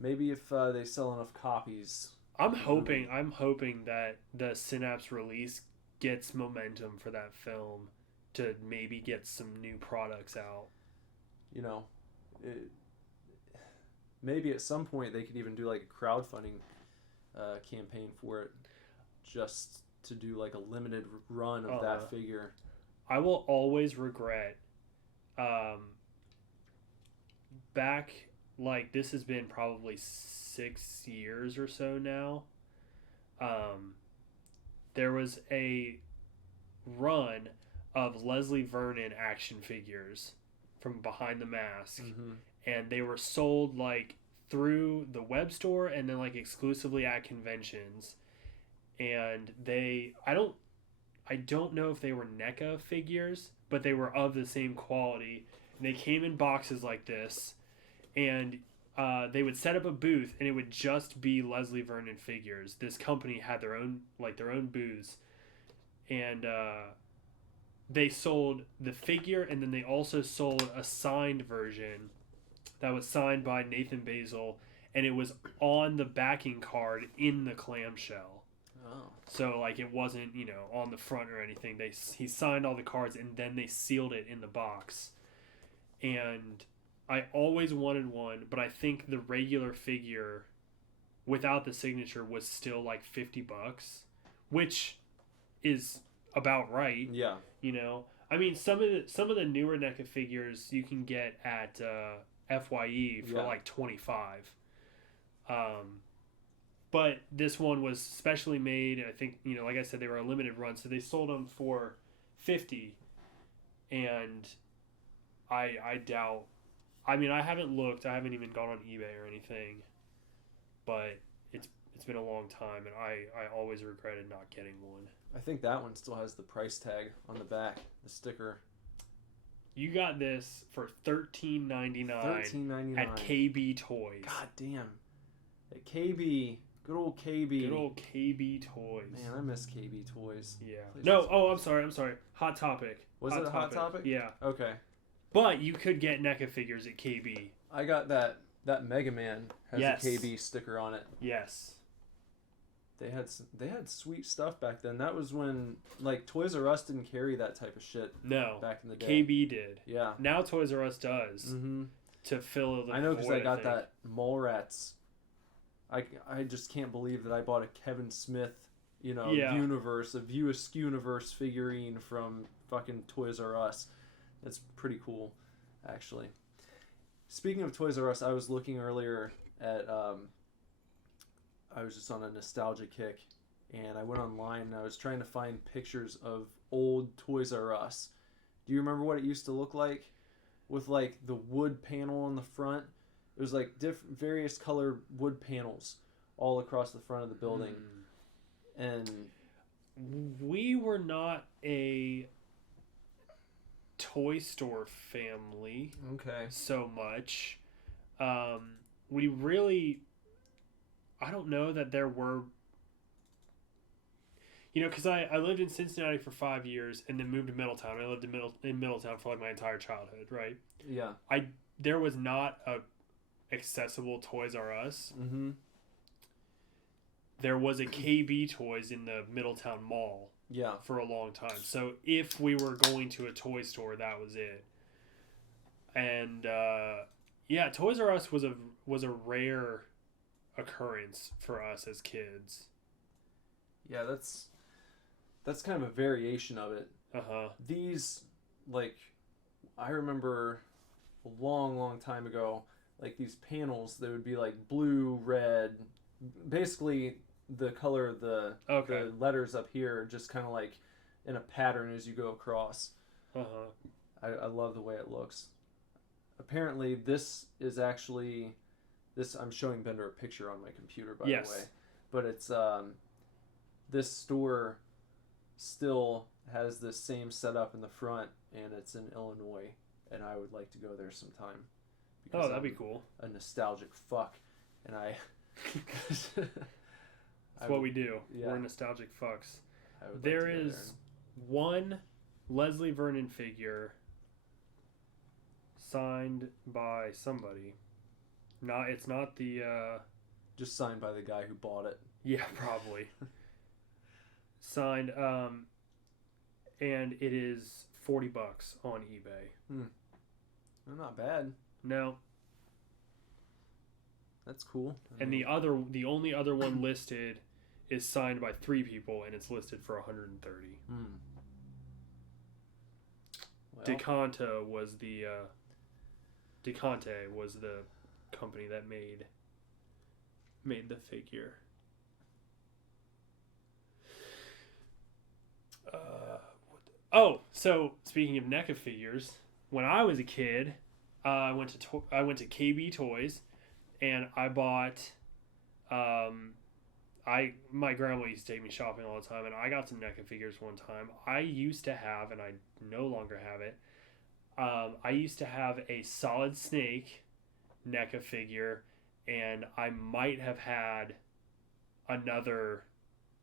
Maybe if they sell enough copies. I'm hoping that the Synapse release gets momentum for that film to maybe get some new products out. You know, maybe at some point they could even do like a crowdfunding campaign for it, just to do like a limited run of that figure. I will always regret back, like, this has been probably 6 years or so now. There was a run of Leslie Vernon action figures from Behind the Mask, and they were sold like through the web store and then like exclusively at conventions. And I don't know if they were NECA figures, but they were of the same quality. And they came in boxes like this, and they would set up a booth, and it would just be Leslie Vernon figures. This company had their own booths, and they sold the figure, and then they also sold a signed version that was signed by Nathan Basil, and it was on the backing card in the clamshell. Oh. So like it wasn't, on the front or anything. He signed all the cards, and then they sealed it in the box. And I always wanted one, but I think the regular figure without the signature was still like $50, which is about right. Yeah. I mean, some of the newer NECA figures you can get at FYE for like $25. But this one was specially made. I think, like I said, they were a limited run, so they sold them for $50. And I doubt. I mean, I haven't looked. I haven't even gone on eBay or anything. But it's been a long time, and I always regretted not getting one. I think that one still has the price tag on the back, the sticker. You got this for $13.99 $13.99 at KB Toys. God damn. At KB. Good old KB. Good old KB Toys. Man, I miss KB Toys. Yeah. Please No, I'm sorry. Hot Topic. Was it a Hot Topic? Yeah. Okay. But you could get NECA figures at KB. I got that Mega Man has Yes. a KB sticker on it. Yes. they had sweet stuff back then. That was when like Toys R Us didn't carry that type of shit No. back in the day. KB did. Yeah. Now Toys R Us does. Mm-hmm. To fill the I know because I got think. that Mallrats. I just can't believe that I bought a Kevin Smith, universe, a View Askew-universe figurine from fucking Toys R Us. That's pretty cool, actually. Speaking of Toys R Us, I was looking earlier at I was just on a nostalgia kick, and I went online and I was trying to find pictures of old Toys R Us. Do you remember what it used to look like? With like the wood panel on the front. It was like various color wood panels all across the front of the building. And we were not a toy store family. Okay. So much. We really, I don't know that there were, because I lived in Cincinnati for 5 years and then moved to Middletown. I lived in Middletown for like my entire childhood, right? Yeah. There was not a accessible Toys R Us. Mm-hmm. There was a KB Toys in the Middletown Mall. Yeah. For a long time. So if we were going to a toy store, that was it. And yeah, Toys R Us was a rare occurrence for us as kids. Yeah, that's kind of a variation of it. Uh-huh. These, like, I remember a long, long time ago, like these panels, they would be like blue, red, basically the color of the letters up here, just kind of like in a pattern as you go across. Uh-huh. I love the way it looks. Apparently, this is actually, I'm showing Bender a picture on my computer, by the way. But it's, this store still has this same setup in the front, and it's in Illinois, and I would like to go there sometime. Oh, that'd be cool. A nostalgic fuck, and That's what we do. Yeah. We're nostalgic fucks. There is one Leslie Vernon figure signed by somebody. It's not the just signed by the guy who bought it. Yeah, probably. Signed and it is $40 on eBay. Well, not bad. No. That's cool. And the only other one listed is signed by 3 people, and it's listed for $130. Well, Deconte was the company that made the figure. So speaking of NECA figures, when I was a kid, I went to KB Toys, and I bought. My grandma used to take me shopping all the time, and I got some NECA figures one time. I used to have, and I no longer have it. I used to have a Solid Snake NECA figure, and I might have had another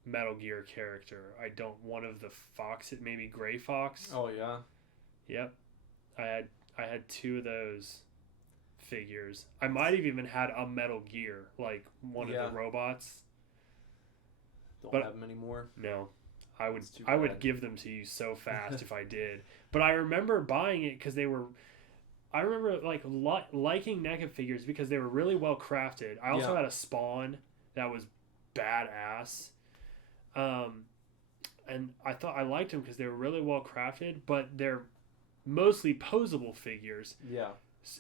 Metal Gear character. One of the Fox, maybe Gray Fox. Oh yeah. Yep. I had 2 of those figures. I might have even had a Metal Gear, like one of the robots. Don't have them anymore. No. I would give them to you so fast if I did. But I remember buying it because I remember like liking NECA figures because they were really well crafted. I also had a Spawn that was badass. And I thought I liked them because they were really well crafted, but they're mostly posable figures. Yeah.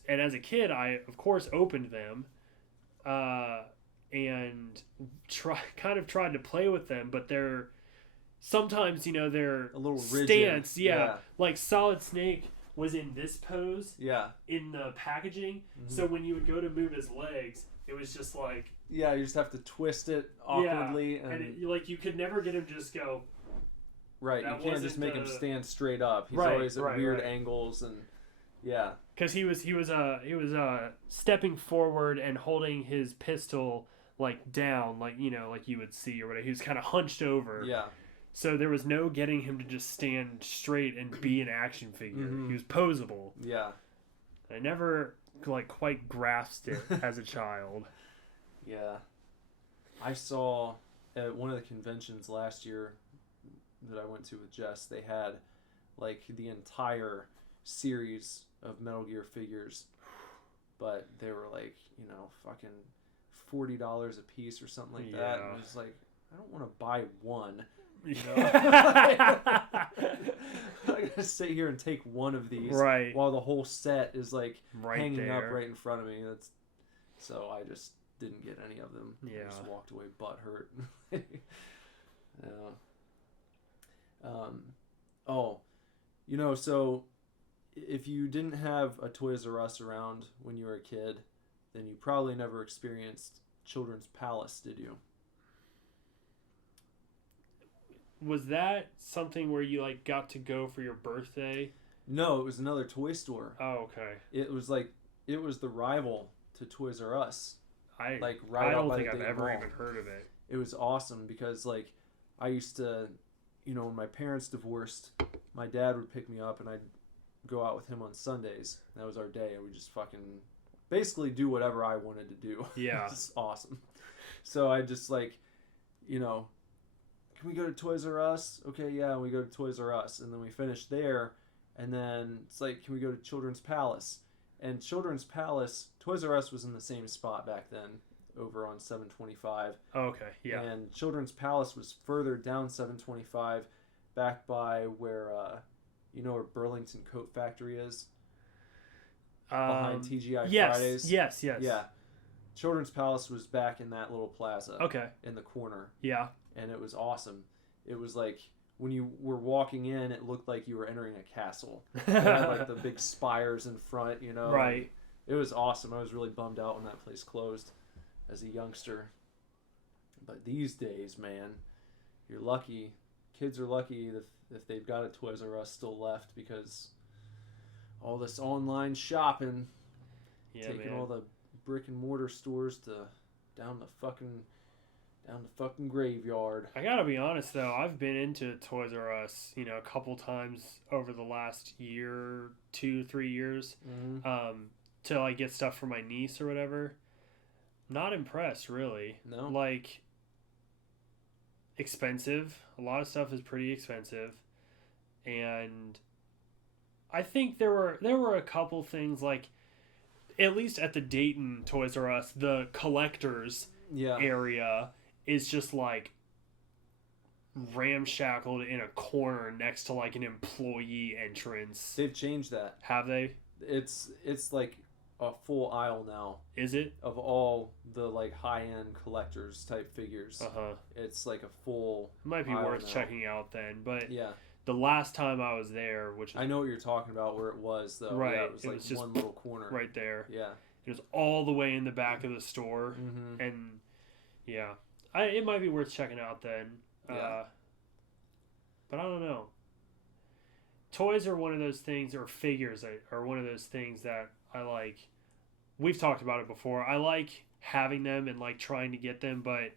And as a kid, I of course opened them, and tried to play with them, but they're sometimes they're a little rigid. Stance. Yeah. Like Solid Snake was in this pose. Yeah. In the packaging, so when you would go to move his legs, it was just like. Yeah, you just have to twist it awkwardly, and you could never get him to just go. Right, you can't just make him stand straight up. He's always at weird angles, and because he was stepping forward and holding his pistol like down, like like you would see or whatever. He was kind of hunched over. Yeah. So there was no getting him to just stand straight and be an action figure. He was posable. Yeah. I never quite grasped it as a child. Yeah. I saw at one of the conventions last year that I went to with Jess, they had like the entire series of Metal Gear figures, but they were like, you know, fucking $40 a piece or something like that. And I was like, I don't want to buy one. You know? I gotta sit here and take one of these while the whole set is like hanging up right in front of me. So I just didn't get any of them. I just walked away butthurt. You know, so if you didn't have a Toys R Us around when you were a kid, then you probably never experienced Children's Palace, did you? Was that something where you like got to go for your birthday? No, it was another toy store. Oh, okay. It was the rival to Toys R Us. I right don't by think the I've Dayton ever Mall. even heard of it. It was awesome because like I used to, you know, when my parents divorced, my dad would pick me up and I'd go out with him on Sundays. That was our day, and we just fucking basically do whatever I wanted to do. Yeah. It's awesome. So I just like, you know, can we go to Toys R Us? Okay, yeah, we go to Toys R Us. And then we finish there, and then it's like, can we go to Children's Palace? And Children's Palace, Toys R Us was in the same spot back then, over on 725. Oh, okay, yeah. And Children's Palace was further down 725, back by where, you know where Burlington Coat Factory is? Behind TGI Fridays? Yes. Yeah. Children's Palace was back in that little plaza. Okay. In the corner. Yeah. And it was awesome. It was like, when you were walking in, it looked like you were entering a castle. It had like the big spires in front, you know? Right. It was awesome. I was really bummed out when that place closed as a youngster. But these days, man, you're lucky. Kids are lucky if they've got a Toys R Us still left, because all this online shopping, taking all the brick and mortar stores to down the fucking graveyard. I gotta be honest though, I've been into Toys R Us, you know, a couple times over the last year, 2-3 years, to like get stuff for my niece or whatever. Not impressed, really. No. Like, expensive. A lot of stuff is pretty expensive, and I think there were a couple things, like at least at the Dayton Toys R Us, the collectors area is just like ramshackled in a corner next to like an employee entrance. They've changed that. Have they? It's like a full aisle now. Is it? Of all the like high-end collectors type figures. It's like a full might be aisle worth now. checking out then. But yeah, the last time I was there, which is, I know what you're talking about, where it was though. Right. Yeah, it was like just one little corner right there. Yeah. It was all the way in the back of the store. And yeah, it might be worth checking out then. Yeah. But I don't know. Toys are one of those things, or figures are one of those things that I like. We've talked about it before. I like having them and like trying to get them, but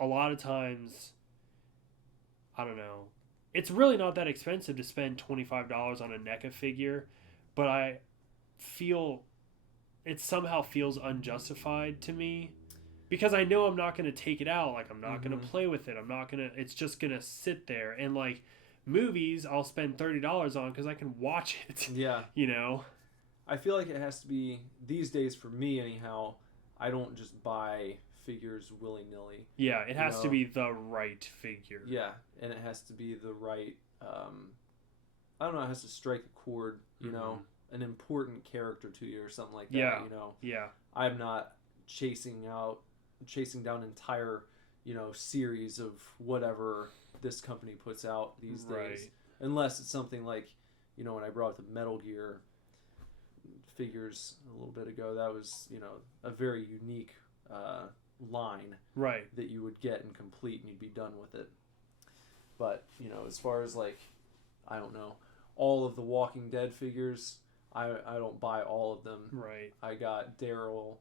a lot of times, I don't know. It's really not that expensive to spend $25 on a NECA figure, but I feel it somehow feels unjustified to me, because I know I'm not going to take it out. Like, I'm not going to play with it. It's just going to sit there. And like movies, I'll spend $30 on because I can watch it. Yeah. You know? I feel like it has to be, these days for me anyhow, I don't just buy figures willy-nilly. Yeah, it has to be the right figure. Yeah, and it has to be the right, I don't know, it has to strike a chord, you know, an important character to you or something like that, you know. Yeah. I'm not chasing down entire, you know, series of whatever this company puts out these days. Unless it's something like, you know, when I brought the Metal Gear figures a little bit ago, that was, you know, a very unique line that you would get and complete, and you'd be done with it. But, you know, as far as like, I don't know, all of the Walking Dead figures, I don't buy all of them. Right. I got Daryl,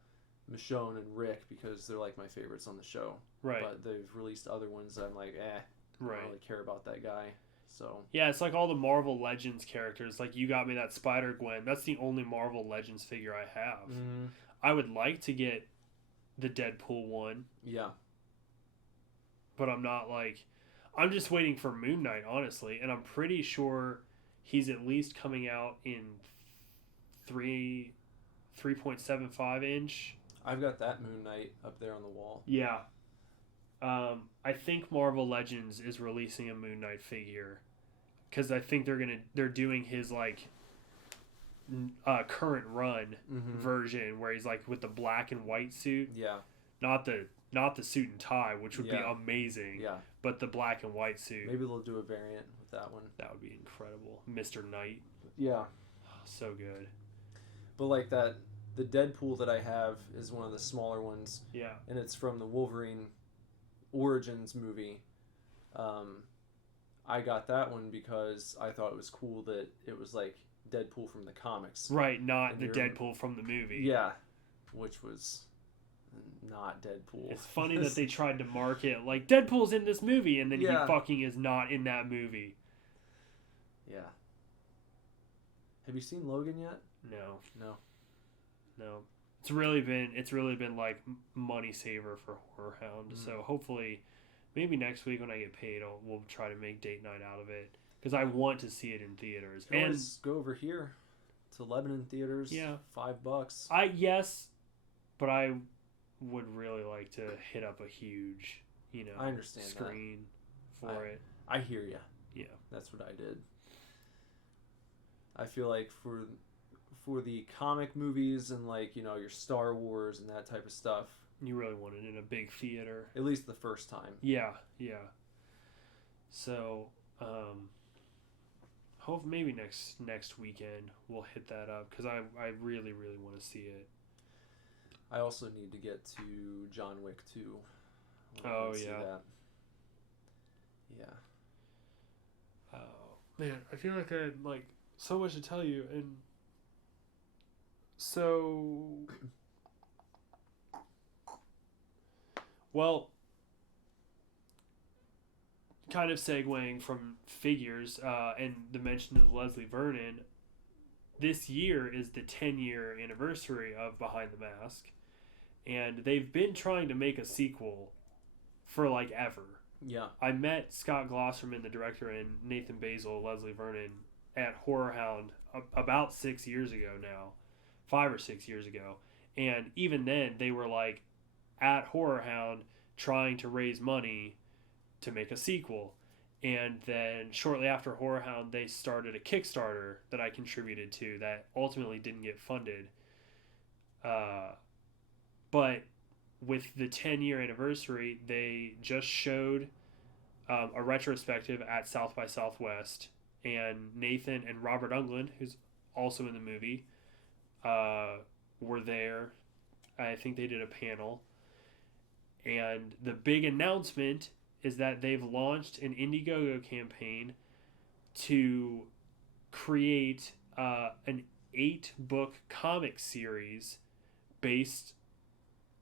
Michonne, and Rick because they're like my favorites on the show. Right. But they've released other ones that I'm like, I don't really care about that guy. So yeah, it's like all the Marvel Legends characters. Like, you got me that Spider-Gwen. That's the only Marvel Legends figure I have. I would like to get the Deadpool one. Yeah. but I'm not like, I'm just waiting for Moon Knight, honestly, and I'm pretty sure he's at least coming out in 3.75 inch. I've got that Moon Knight up there on the wall. Yeah. I think Marvel Legends is releasing a Moon Knight figure, because I think they're doing his like current run version where he's like with the black and white suit. Yeah. Not the suit and tie, which would be amazing. Yeah. But the black and white suit. Maybe they'll do a variant with that one. That would be incredible. Mr. Knight. Yeah. So good. But like that, the Deadpool that I have is one of the smaller ones. Yeah. And it's from the Wolverine Origins movie. I got that one because I thought it was cool that it was like Deadpool from the comics. Right, not and the Deadpool from the movie. Yeah. Which was not Deadpool. It's funny that they tried to market like Deadpool's in this movie and then he Yeah. fucking is not in that movie. Yeah. Have you seen Logan yet? No. No. It's really been like money saver for Horror Hound. So hopefully, maybe next week when I get paid, we'll try to make date night out of it because I want to see it in theaters. You can always go over here to Lebanon theaters. Yeah. $5. Yes, but I would really like to hit up a huge, I understand screen for it. I hear you. Yeah. That's what I did. I feel like for the comic movies and like, your Star Wars and that type of stuff, You really want it in a big theater. at least the first time. Yeah. So, hope maybe next weekend we'll hit that up because I really, really want to see it. I also need to get to John Wick 2. I Oh, wanna see yeah. that. Yeah. Oh man, I feel like I had like so much to tell you, and so well, kind of segueing from figures and the mention of Leslie Vernon. This year is the 10-year anniversary of Behind the Mask, and they've been trying to make a sequel for like ever. Yeah. I met Scott Glosserman, the director, and Nathan Basil, Leslie Vernon, at Horror Hound about 6 years ago now. 5 or 6 years ago. And even then, they were like at Horror Hound trying to raise money to make a sequel. And then shortly after Horror Hound, they started a Kickstarter that I contributed to that ultimately didn't get funded. But with the 10-year anniversary, they just showed a retrospective at South by Southwest, and Nathan and Robert Englund, who's also in the movie, were there. I think they did a panel. And the big announcement is that they've launched an Indiegogo campaign to create an 8-book comic series based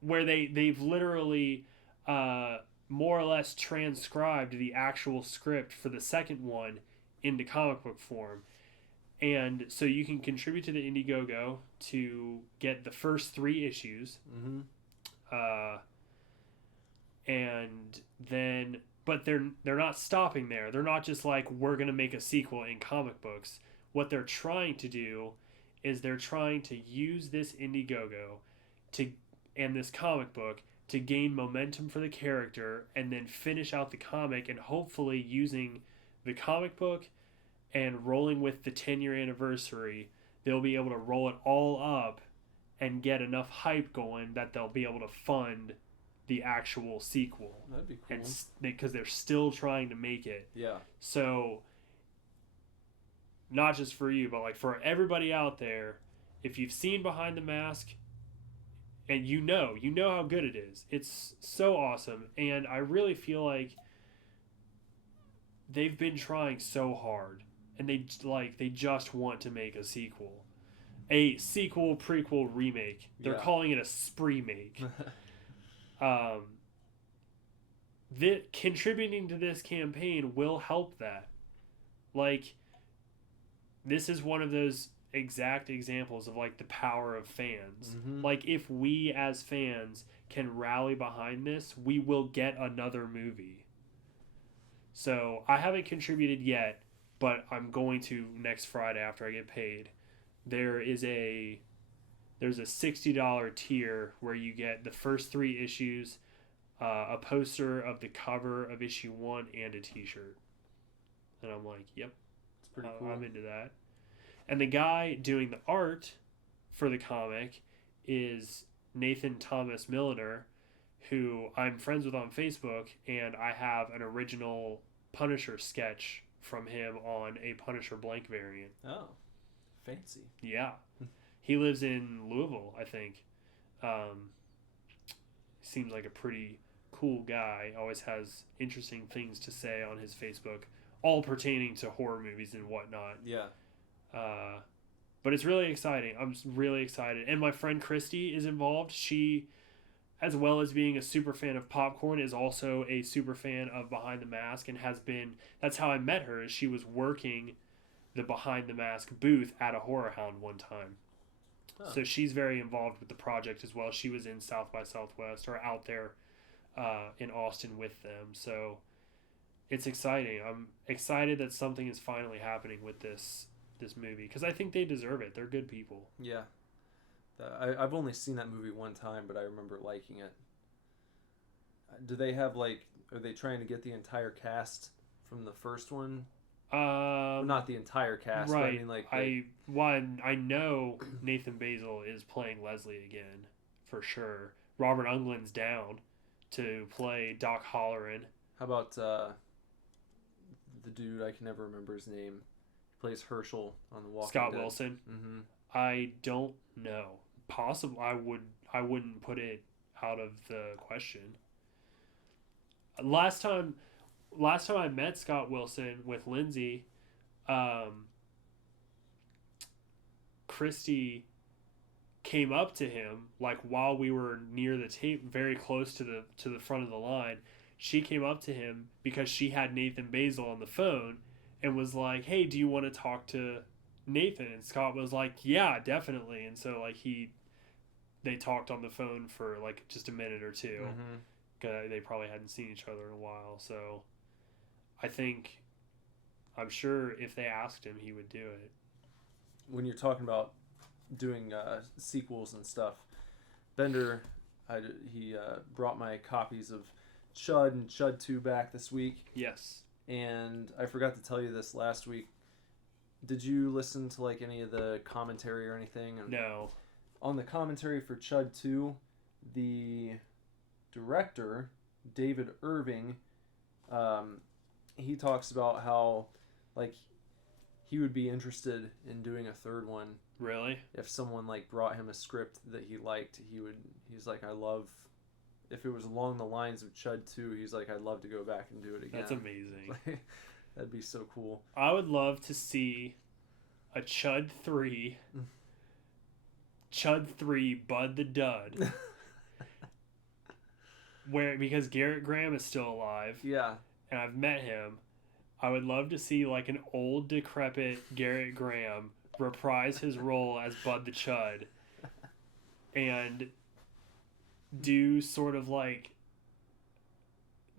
where they've literally more or less transcribed the actual script for the second one into comic book form. And so you can contribute to the Indiegogo to get the first 3 issues. Mm-hmm. And then, but they're not stopping there. They're not just like, we're going to make a sequel in comic books. What they're trying to do is they're trying to use this Indiegogo and this comic book to gain momentum for the character and then finish out the comic, and hopefully using the comic book and rolling with the 10-year anniversary, they'll be able to roll it all up and get enough hype going that they'll be able to fund the actual sequel. That'd be cool. And because they're still trying to make it. Yeah. So not just for you, but like for everybody out there, if you've seen Behind the Mask and you know how good it is. It's so awesome, and I really feel like they've been trying so hard, and they just want to make a sequel. A sequel, prequel, remake. They're calling it a spree make. Contributing to this campaign will help that. Like, this is one of those exact examples of like the power of fans. Mm-hmm. Like, if we as fans can rally behind this, we will get another movie. So I haven't contributed yet, but I'm going to next Friday after I get paid. There's a $60 tier where you get the first 3 issues, a poster of the cover of issue 1, and a T-shirt. And I'm like, yep, It's pretty cool. I'm into that. And the guy doing the art for the comic is Nathan Thomas Milliner, who I'm friends with on Facebook, and I have an original Punisher sketch from him on a Punisher blank variant. Oh, fancy. Yeah. He lives in Louisville, I think. Seems like a pretty cool guy. Always has interesting things to say on his Facebook, all pertaining to horror movies and whatnot. Yeah. But it's really exciting. I'm really excited. And my friend Christy is involved. She, as well as being a super fan of popcorn, is also a super fan of Behind the Mask and has been... That's how I met her, is she was working the Behind the Mask booth at a Horror Hound one time. Oh. So she's very involved with the project as well. She was in South by Southwest, or out there in Austin with them. So it's exciting. I'm excited that something is finally happening with this movie, because I think they deserve it. They're good people. Yeah. I've only seen that movie one time, but I remember liking it. Do they have, like... Are they trying to get the entire cast from the first one? Well, not the entire cast, right. But I mean, like... I know Nathan Basil is playing Leslie again, for sure. Robert Englund's down to play Doc Halloran. How about the dude, I can never remember his name. He plays Herschel on The Walking Dead. Scott Wilson. Mm-hmm. I don't know. Possible. I wouldn't put it out of the question. Last time I met Scott Wilson with Lindsay, Christy came up to him, like, while we were near the tape, very close to the front of the line. She came up to him because she had Nathan Basil on the phone and was like, "Hey, do you want to talk to Nathan?" And Scott was like, "Yeah, definitely." And so, like, they talked on the phone for like just a minute or two. Mm-hmm. 'Cause they probably hadn't seen each other in a while. So I'm sure if they asked him, he would do it. When you're talking about doing sequels and stuff, Bender, he brought my copies of Chud and Chud 2 back this week. Yes. And I forgot to tell you this last week. Did you listen to like any of the commentary or anything? No. On the commentary for Chud 2, the director, David Irving, he talks about how like he would be interested in doing a third one. Really? If someone like brought him a script that he liked, he's like, I love, if it was along the lines of Chud 2, he's like, I'd love to go back and do it again. That's amazing. That'd be so cool. I would love to see a Chud 3 Bud the Dud. Because Garrett Graham is still alive. Yeah. And I've met him. I would love to see like an old decrepit Garrett Graham reprise his role as Bud the Chud and do sort of like,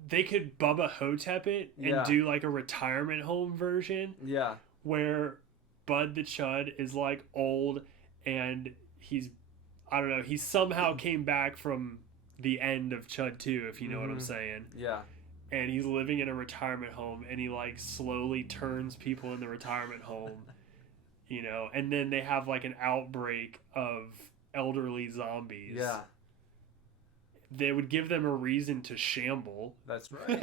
they could Bubba Hotep it and do like a retirement home version. Yeah. Where Bud the Chud is like old and he somehow came back from the end of Chud 2, if you know what I'm saying. Yeah. And he's living in a retirement home and he like slowly turns people in the retirement home, you know, and then they have like an outbreak of elderly zombies. Yeah. They would give them a reason to shamble. That's right.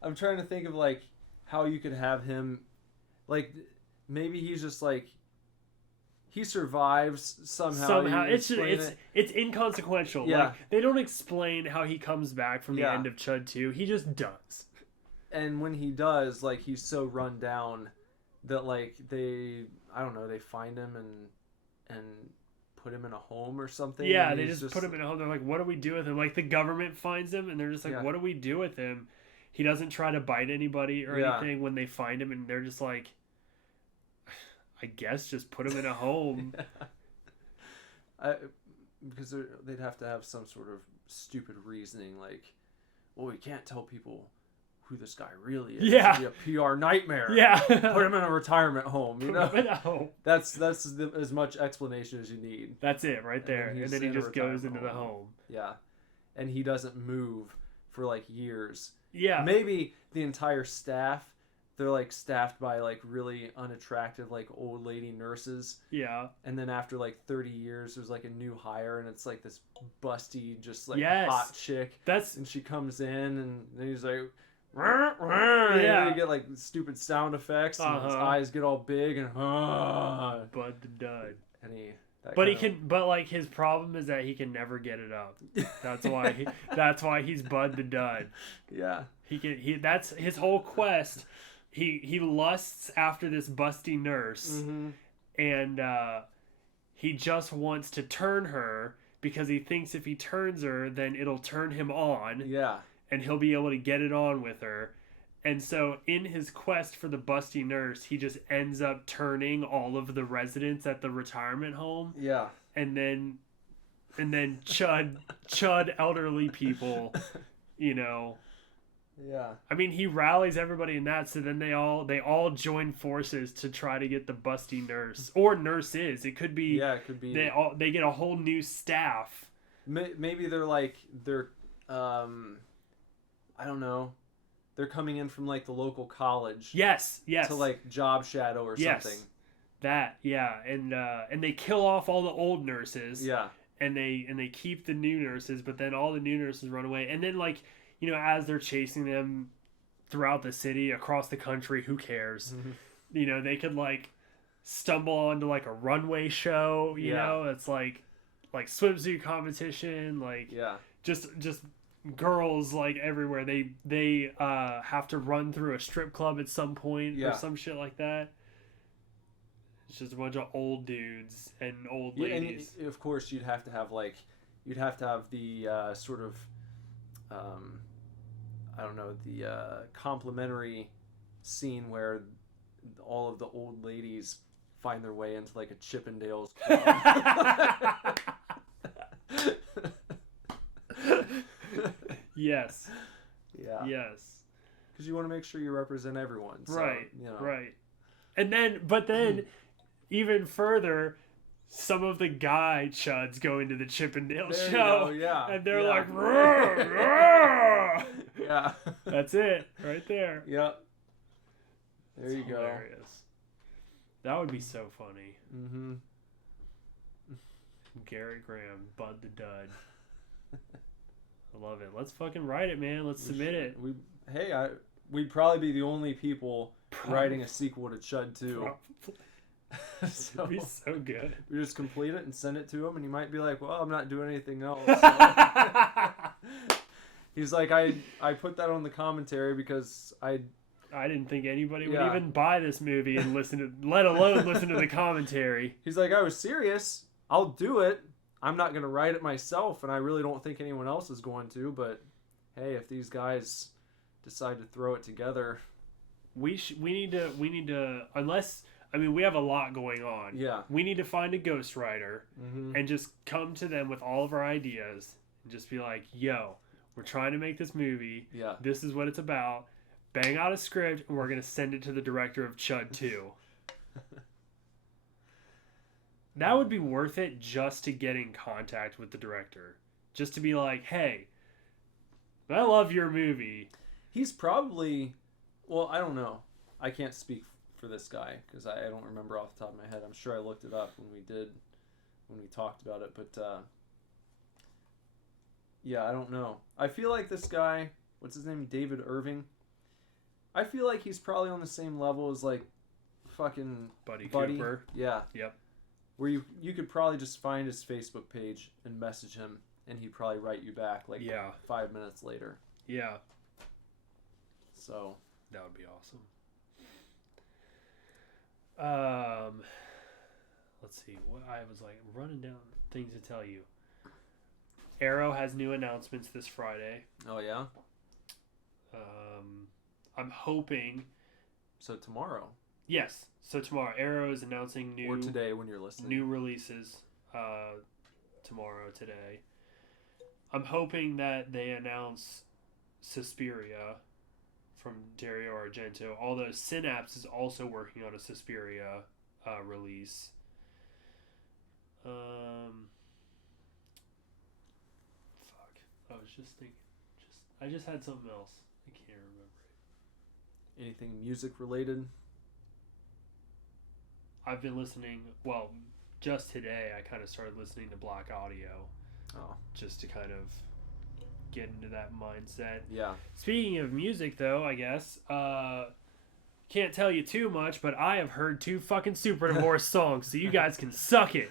I'm trying to think of like how you could have him, like maybe he's just like, he survives somehow. It's inconsequential. Yeah. Like, they don't explain how he comes back from the end of Chud 2. He just does. And when he does, like, he's so run down that like they find him and put him in a home or something. Yeah, they just put him in a home. They're like, what do we do with him? Like, the government finds him and they're just like, what do we do with him? He doesn't try to bite anybody or anything when they find him, and they're just like, I guess just put him in a home. because they'd have to have some sort of stupid reasoning, like, well, we can't tell people who this guy really is. Yeah. It'd be a PR nightmare. Yeah. Put him in a retirement home. You know. Put him in a home. That's as much explanation as you need. That's it right there. And then he just goes into the home. Yeah, and he doesn't move for like years. Yeah. Maybe the entire staff, they're like staffed by like really unattractive like old lady nurses. Yeah. And then after like 30 years, there's like a new hire, and it's like this busty, just like Yes. hot chick. That's And she comes in, and then he's like, Yeah. and you get like stupid sound effects, and his eyes get all big, and Bud the Dud. and he. But like his problem is that he can never get it up. That's why he's Bud the Dud. Yeah. That's his whole quest. He lusts after this busty nurse, Mm-hmm. and he just wants to turn her because he thinks if he turns her, then it'll turn him on. Yeah. And he'll be able to get it on with her. And so in his quest for the busty nurse, he just ends up turning all of the residents at the retirement home. Yeah. And then chud elderly people, you know. Yeah. I mean, he rallies everybody in that, so then they all join forces to try to get the busty nurse or nurses. It could be. Yeah, it could be. They get a whole new staff. Maybe they're I don't know. They're coming in from like the local college. Yes. To like job shadow or something. That, yeah. And they kill off all the old nurses. Yeah. And they keep the new nurses, but then all the new nurses run away. And then like, you know, as they're chasing them throughout the city, across the country, who cares? Mm-hmm. You know, they could like stumble onto like a runway show, you know, it's like swimsuit competition, like just girls like everywhere. They have to run through a strip club at some point or some shit like that. It's just a bunch of old dudes and old ladies. And of course you'd have to have the sort of I don't know, the complimentary scene where all of the old ladies find their way into like a Chippendales club. Yes. Yeah. Yes. Because you want to make sure you represent everyone. So, right. You know. Right. And then, even further, some of the guy chuds go into the Chippendale There show. you go, yeah. And they're Yeah. like, "Rrr, rrr." Yeah. That's it, right there. Yep. There you go. Hilarious. That would be so funny. Mm-hmm. Garrett Graham, Bud the Dud. I love it. Let's fucking write it, man. Let's submit it. We'd probably be the only people writing a sequel to Chud 2. So, It'd be so good. We just complete it and send it to him, and he might be like, well, I'm not doing anything else. So. He's like, I put that on the commentary because I didn't think anybody would even buy this movie and let alone listen to the commentary. He's like, I was serious. I'll do it. I'm not going to write it myself, and I really don't think anyone else is going to, but hey, if these guys decide to throw it together, we need to unless, I mean, we have a lot going on. Yeah. We need to find a ghostwriter and just come to them with all of our ideas and just be like, yo, we're trying to make this movie. Yeah. This is what it's about. Bang out a script, and we're going to send it to the director of Chud 2. That would be worth it just to get in contact with the director. Just to be like, hey, I love your movie. He's probably, well, I don't know. I can't speak for this guy because I don't remember off the top of my head. I'm sure I looked it up when we talked about it. But, yeah, I don't know. I feel like this guy, what's his name? David Irving. I feel like he's probably on the same level as, like, fucking Buddy Cooper. Yeah. Yep. Where you could probably just find his Facebook page and message him, and he'd probably write you back, like, 5 minutes later. Yeah. So. That would be awesome. Let's see. What I was like running down things to tell you. Arrow has new announcements this Friday. Oh, yeah? I'm hoping. So tomorrow. Yes. So tomorrow, Arrow is announcing new. Or today when you're listening. New releases tomorrow. tomorrow today. I'm hoping that they announce Suspiria from Dario Argento, although Synapse is also working on a Suspiria release. Fuck. I was just thinking. I just had something else. I can't remember it. Anything music related? I've been listening. Well, just today I kind of started listening to Black Audio. Oh. Just to kind of get into that mindset. Yeah. Speaking of music, though, I guess can't tell you too much, but I have heard 2 fucking Super Divorce songs, so you guys can suck it.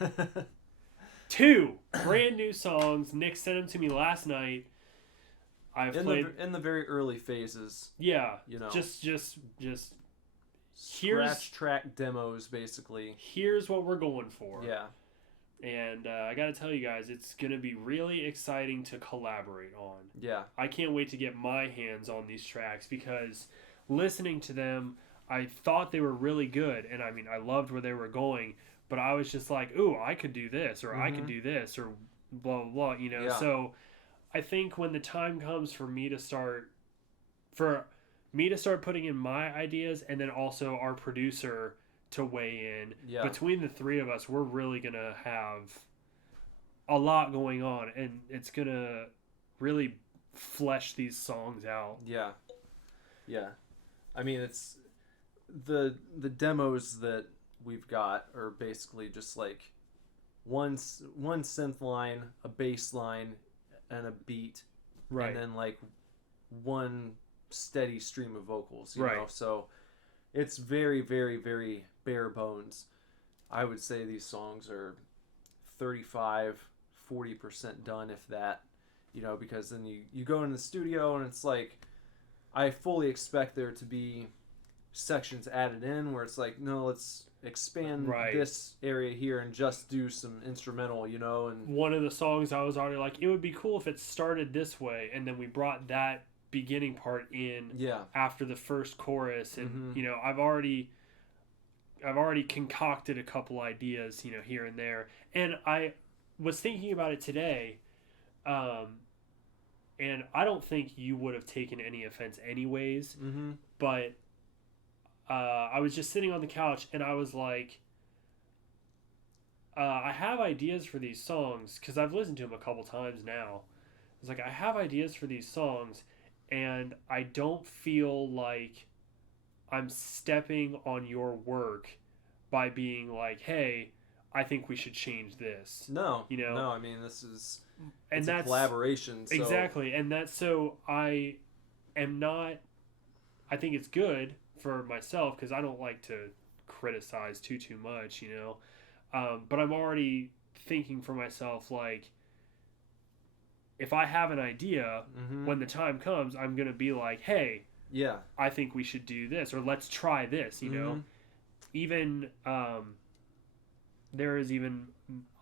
2 brand new songs. Nick sent them to me last night. I've played in the very early phases. Yeah, you know, just scratch track demos, basically. Here's what we're going for. Yeah. And I got to tell you guys, it's going to be really exciting to collaborate on. Yeah. I can't wait to get my hands on these tracks because listening to them, I thought they were really good. And I mean, I loved where they were going, but I was just like, ooh, I could do this, or I could do this, or blah, blah, blah, you know? Yeah. So I think when the time comes for me to start putting in my ideas, and then also our producer to weigh in, between the 3 of us, we're really going to have a lot going on, and it's going to really flesh these songs out. Yeah. Yeah. I mean, it's the demos that we've got are basically just like one synth line, a bass line, and a beat, right, and then like one steady stream of vocals, you know. So it's very, very, very bare bones. I would say these songs are 35-40% done, if that, you know, because then you go in the studio and it's like, I fully expect there to be sections added in where it's like, no, let's expand this area here and just do some instrumental, you know. And one of the songs I was already like, it would be cool if it started this way, and then we brought that beginning part in after the first chorus, and you know, I've already concocted a couple ideas, you know, here and there, and I was thinking about it today, and I don't think you would have taken any offense anyways, but I was just sitting on the couch and I was like, I have ideas for these songs because I've listened to them a couple times now. I was like, I have ideas for these songs, and I don't feel like I'm stepping on your work by being like, hey, I think we should change this. No, you know, no. I mean, this is that's a collaboration. So. Exactly, and that's so I am not. I think it's good for myself because I don't like to criticize too much, you know. But I'm already thinking for myself, like, if I have an idea, when the time comes, I'm gonna be like, hey, I think we should do this, or let's try this, you know. Even there is even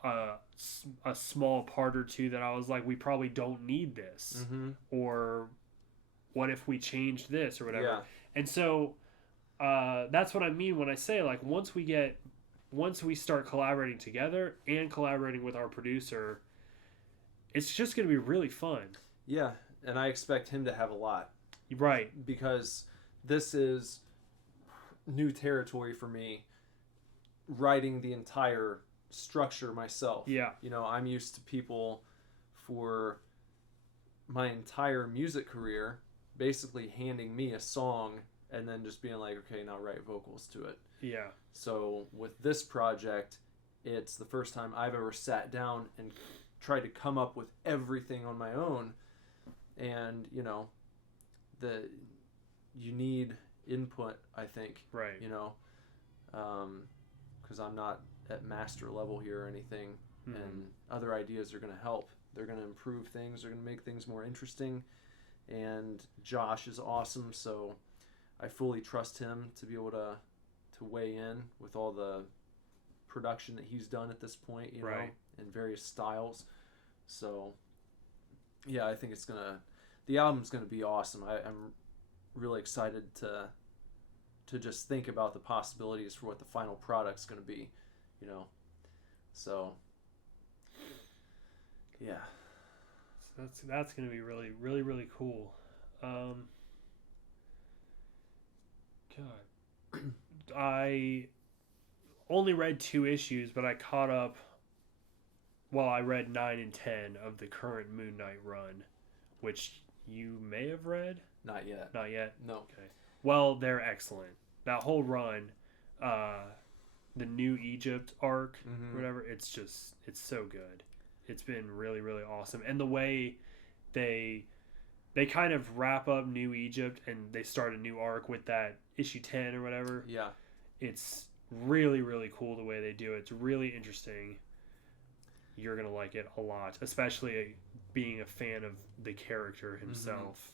a small part or two that I was like, we probably don't need this, or what if we changed this or whatever. And so that's what I mean when I say, like, once we start collaborating together and collaborating with our producer, it's just going to be really fun. Yeah, and I expect him to have a lot. Right. Because this is new territory for me, writing the entire structure myself. Yeah. You know, I'm used to people for my entire music career basically handing me a song and then just being like, okay, now write vocals to it. Yeah. So with this project, it's the first time I've ever sat down and tried to come up with everything on my own. And, you know, you need input, I think. Right. You know, because I'm not at master level here or anything, and other ideas are going to help. They're going to improve things. They're going to make things more interesting. And Josh is awesome, so I fully trust him to be able to weigh in with all the production that he's done at this point, you know, in various styles. So, yeah, I think the album's gonna be awesome. I'm really excited to just think about the possibilities for what the final product's gonna be, you know. So, Yeah. So that's going to be really, really, really cool. God. I only read 2 issues, but I caught up. Well, I read 9 and 10 of the current Moon Knight run, which you may have read. Not yet. Not yet? No. Okay. Well, they're excellent. That whole run, the New Egypt arc, whatever, it's so good. It's been really, really awesome. And the way they kind of wrap up New Egypt and they start a new arc with that issue 10 or whatever. Yeah. It's really, really cool the way they do it. It's really interesting. You're going to like it a lot, especially being a fan of the character himself.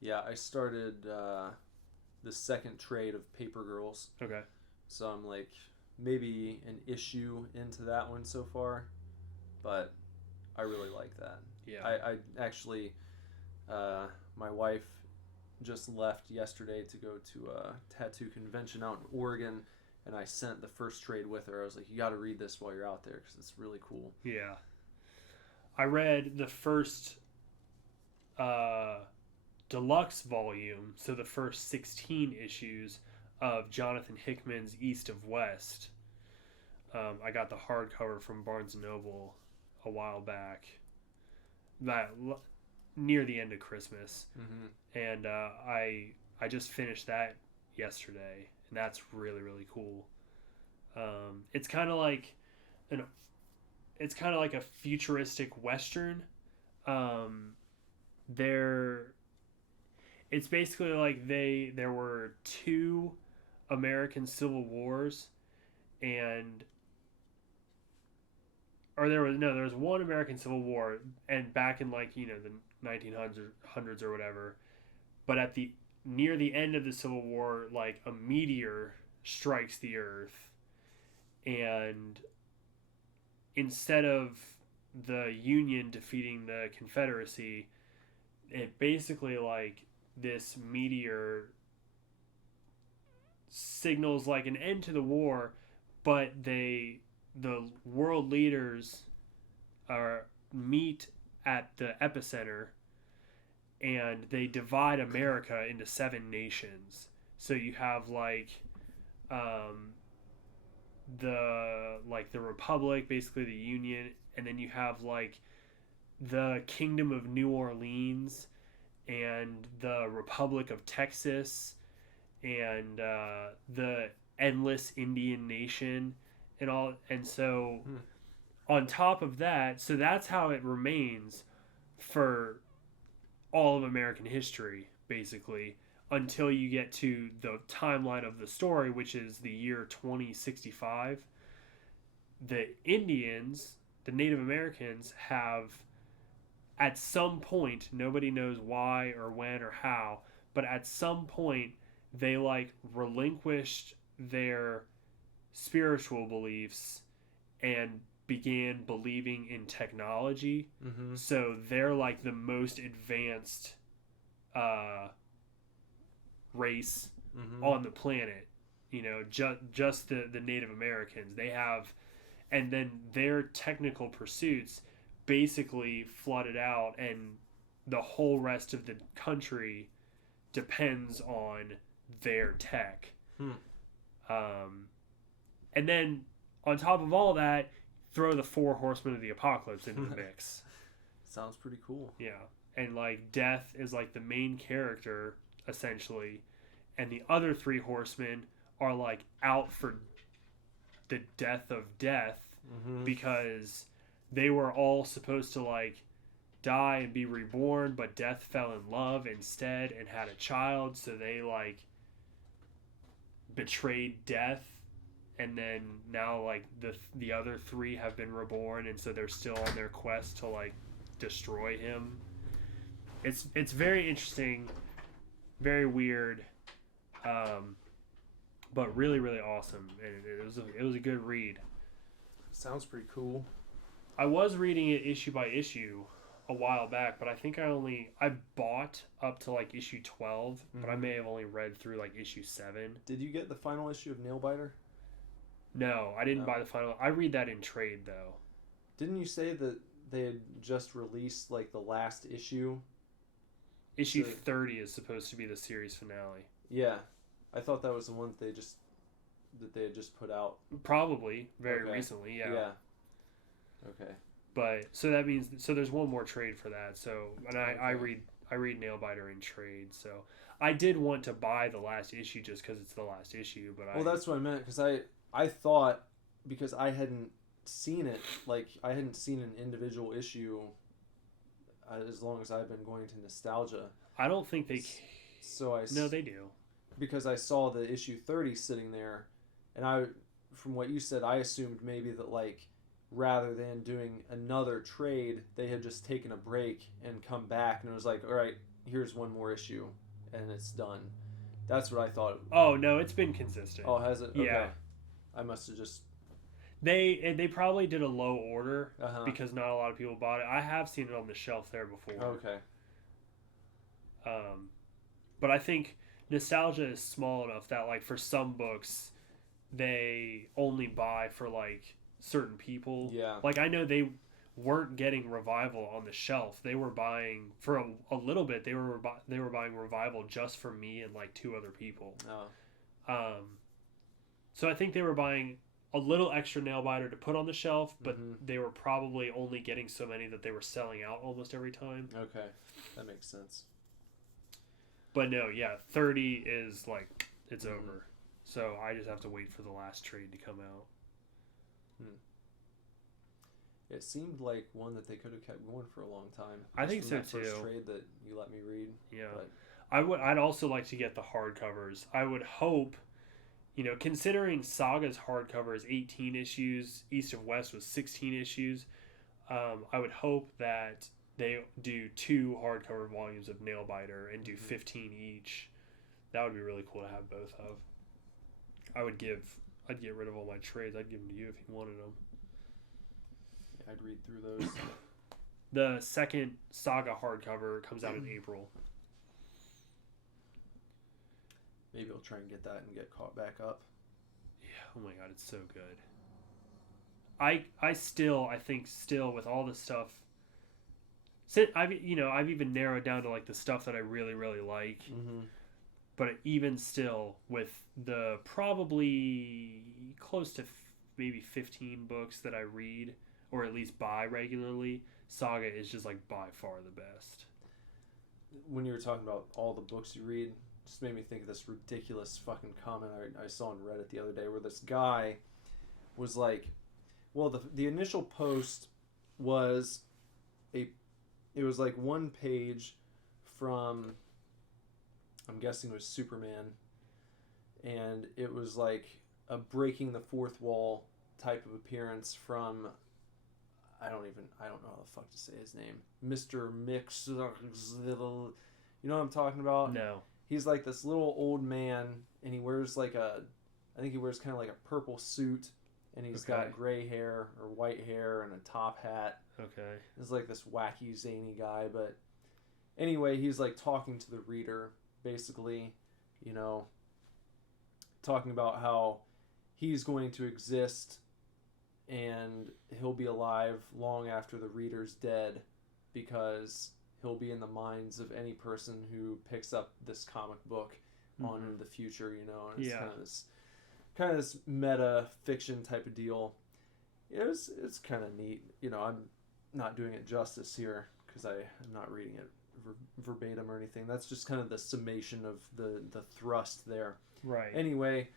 Yeah, I started the second trade of Paper Girls. Okay. So I'm like maybe an issue into that one so far, but I really like that. Yeah. I actually, my wife just left yesterday to go to a tattoo convention out in Oregon, and I sent the first trade with her. I was like, you got to read this while you're out there because it's really cool. Yeah. I read the first deluxe volume, so the first 16 issues of Jonathan Hickman's East of West. I got the hardcover from Barnes & Noble a while back, near the end of Christmas, and I just finished that yesterday, and that's really, really cool. It's kind of like a futuristic Western. It's basically like there were 2 American Civil Wars, there was one American Civil War, and back in like, the 1900s or whatever, but near the end of the Civil War, like a meteor strikes the earth, and instead of the Union defeating the Confederacy, it basically like this meteor signals like an end to the war, but the world leaders meet at the epicenter, and they divide America into 7 nations. So you have like the Republic, basically the Union, and then you have like the Kingdom of New Orleans and the Republic of Texas and the Endless Indian Nation and all. And so on top of that, so that's how it remains for all of American history, basically, until you get to the timeline of the story, which is the year 2065. The Indians, the Native Americans, have at some point, nobody knows why or when or how, but at some point they like relinquished their spiritual beliefs and began believing in technology. So they're like the most advanced race on the planet, just the Native Americans. They have, and then their technical pursuits basically flooded out, and the whole rest of the country depends on their tech. And then on top of all that, throw the 4 horsemen of the apocalypse into the mix. Sounds pretty cool. Yeah. And like Death is like the main character essentially, and the other 3 horsemen are like out for the death of Death, because they were all supposed to like die and be reborn, but Death fell in love instead and had a child, so they like betrayed Death, and then now like the other 3 have been reborn, and so they're still on their quest to like destroy him. It's very interesting, very weird, but really, really awesome, and it was a good read. Sounds pretty cool. I was reading it issue by issue a while back, but I think I bought up to like issue 12, but I may have only read through like issue 7. Did you get the final issue of Nailbiter? No, I didn't buy the final. I read that in trade though. Didn't you say that they had just released like the last issue. Issue So- 30 is supposed to be the series finale. Yeah, I thought that was the one that they had just put out. Probably very Okay. recently, yeah. Yeah. Okay. But so that means there's one more trade for that. So and I Okay. read Nailbiter in trade. So I did want to buy the last issue just because it's the last issue. But Well, that's what I meant because I thought because I hadn't seen it, like I hadn't seen an individual issue as long as I've been going to Nostalgia. I don't think they. So No, they do. because I saw the issue 30 sitting there, and from what you said, I assumed maybe that like rather than doing another trade, they had just taken a break and come back, and it was like, all right, here's one more issue, and it's done. That's what I thought. Oh no, it's been consistent. Oh, has it? Okay. Yeah. I must have just. They probably did a low order Uh-huh. because not a lot of people bought it. I have seen it on the shelf there before. Okay. But I think Nostalgia is small enough that like for some books, they only buy for like certain people. Yeah. Like I know they weren't getting Revival on the shelf. They were buying for a little bit. They were buying Revival just for me and like 2 other people. Oh. So I think they were buying a little extra Nailbiter to put on the shelf, but Mhm. they were probably only getting so many that they were selling out almost every time. Okay. That makes sense. But no, yeah, 30 is like it's Mhm. over. So I just have to wait for the last trade to come out. It seemed like one that they could have kept going for a long time. I Just think from so, that first too. trade that you let me read. Yeah. But I'd also like to get the hardcovers. I would hope, considering Saga's hardcover is 18 issues, East of West was 16 issues, I would hope that they do 2 hardcover volumes of Nailbiter and do 15 each. That would be really cool to have both of. I'd get rid of all my trades. I'd give them to you if you wanted them. yeah, I'd read through those. The second Saga hardcover comes out in April. Maybe I'll try and get that and get caught back up. Yeah, oh my god, it's so good. I think with all the stuff, I've even narrowed down to like the stuff that I really really like. Mm-hmm. But even still, with the probably close to maybe 15 books that I read or at least buy regularly, Saga is just like by far the best. When you were talking about all the books you read, just made me think of this ridiculous fucking comment I saw on Reddit the other day where this guy was like, well, the initial post was it was like one page from, I'm guessing it was Superman, and it was like a breaking the fourth wall type of appearance from, I don't know how the fuck to say his name, Mr. Mix, you know what I'm talking about? No. He's like this little old man, and he wears I think he wears kind of like a purple suit, and he's Okay. got gray hair or white hair and a top hat. Okay. He's like this wacky, zany guy, but anyway, he's like talking to the reader, basically, talking about how he's going to exist and he'll be alive long after the reader's dead because he'll be in the minds of any person who picks up this comic book on in the future, and it's Yeah. kind of this meta fiction type of deal. It's kind of neat. I'm not doing it justice here because I'm not reading it verbatim or anything. That's just kind of the summation of the thrust there. Right. Anyway,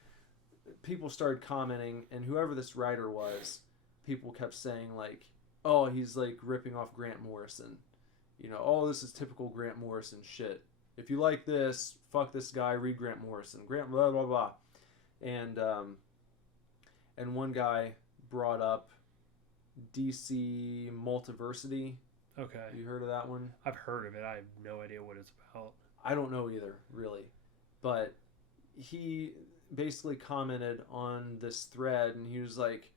people started commenting, and whoever this writer was, people kept saying like, oh, he's like ripping off Grant Morrison. Oh, this is typical Grant Morrison shit. If you like this, fuck this guy, read Grant Morrison. Grant blah blah blah. And one guy brought up DC Multiversity. Okay. You heard of that one? I've heard of it. I have no idea what it's about. I don't know either, really. But he basically commented on this thread, and he was like,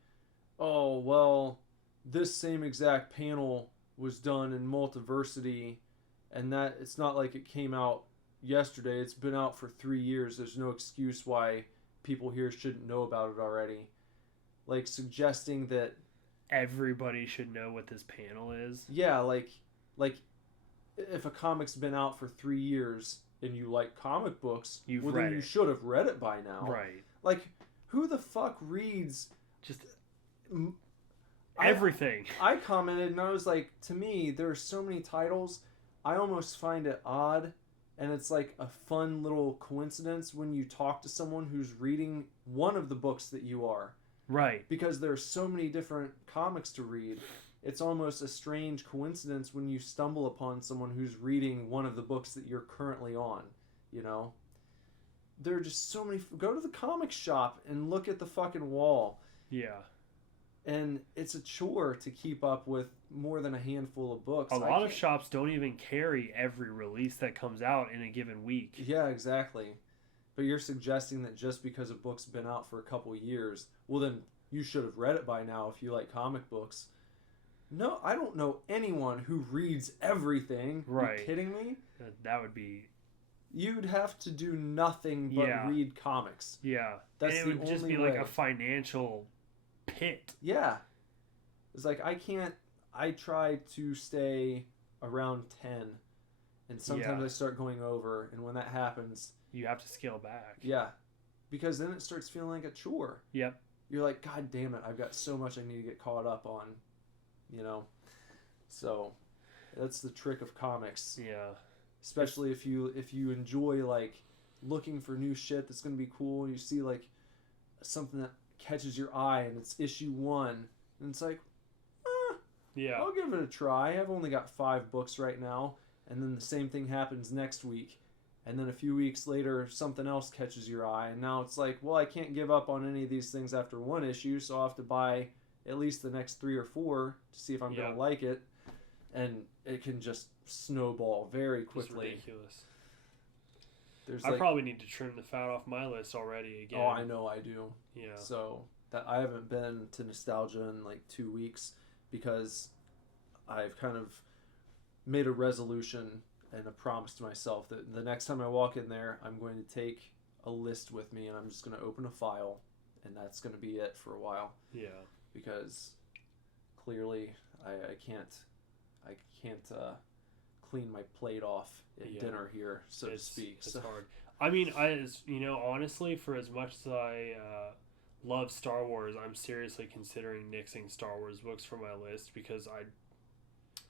oh, well, this same exact panel was done in Multiversity, and that it's not like it came out yesterday. It's been out for 3 years. There's no excuse why people here shouldn't know about it already. Like, suggesting that everybody should know what this panel is. Yeah, like if a comic's been out for 3 years and you like comic books, You've then read you it. should have read it by now. Right. Like, who the fuck reads Just I- everything. I commented and I was like, to me, there are so many titles, I almost find it odd, and it's like a fun little coincidence when you talk to someone who's reading one of the books that you are. Right. Because there are so many different comics to read. It's almost a strange coincidence when you stumble upon someone who's reading one of the books that you're currently on, you know? There are just so many... Go to the comic shop and look at the fucking wall. Yeah. And it's a chore to keep up with more than a handful of books. A lot of shops don't even carry every release that comes out in a given week. Yeah, exactly. But you're suggesting that just because a book's been out for a couple years, well then you should have read it by now if you like comic books. No, I don't know anyone who reads everything. Right. You kidding me? That would be... You'd have to do nothing but Yeah. read comics. Yeah. That's and it the would just only be like way. a financial pit. Yeah. It's like I try to stay around 10 and sometimes Yeah. I start going over, and when that happens, You have to scale back. yeah. Because then it starts feeling like a chore. Yep. You're like, God damn it, I've got so much I need to get caught up on, you know? So, that's the trick of comics. Yeah. Especially if you enjoy, like, looking for new shit that's going to be cool, and you see, like, something that catches your eye, and it's issue 1, and it's like, Yeah. I'll give it a try. I've only got 5 books right now, and then the same thing happens next week. And then a few weeks later, something else catches your eye, and now it's like, well, I can't give up on any of these things after 1 issue, so I'll have to buy at least the next 3 or 4 to see if I'm going Yeah. to like it. And it can just snowball very It's quickly. ridiculous. There's I like, probably need to trim the fat off my list already again. oh, I know I do. Yeah. So that I haven't been to Nostalgia in like 2 weeks because I've kind of made a resolution and a promise to myself that the next time I walk in there, I'm going to take a list with me and I'm just going to open a file, and that's going to be it for a while. Yeah. Because clearly I can't clean my plate off at Yeah. dinner here, so to speak. It's So hard. I mean, honestly, for as much as I love Star Wars, I'm seriously considering nixing Star Wars books from my list because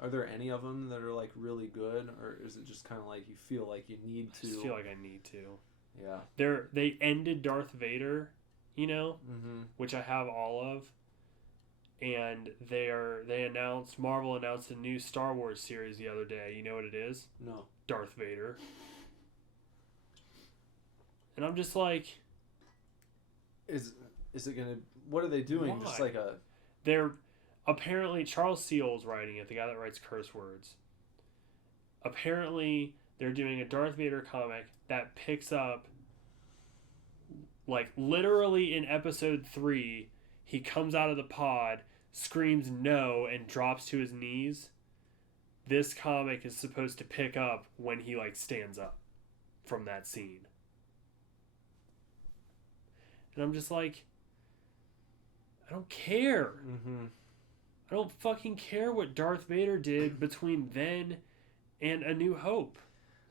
are there any of them that are like really good, or is it just kind of like you feel like you need to? I just feel like I need to. Yeah. They ended Darth Vader, Mm-hmm. which I have all of, and Marvel announced a new Star Wars series the other day. You know what it is? No. Darth Vader. And I'm just like, Is it gonna? What are they doing? Just Why? like a. they're apparently Charles Seale's writing it, the guy that writes curse words. Apparently, they're doing a Darth Vader comic that picks up, like, literally in episode 3, he comes out of the pod, screams no, and drops to his knees. This comic is supposed to pick up when he, like, stands up from that scene. And I'm just like, I don't care. Mm-hmm. I don't fucking care what Darth Vader did between then and A New Hope.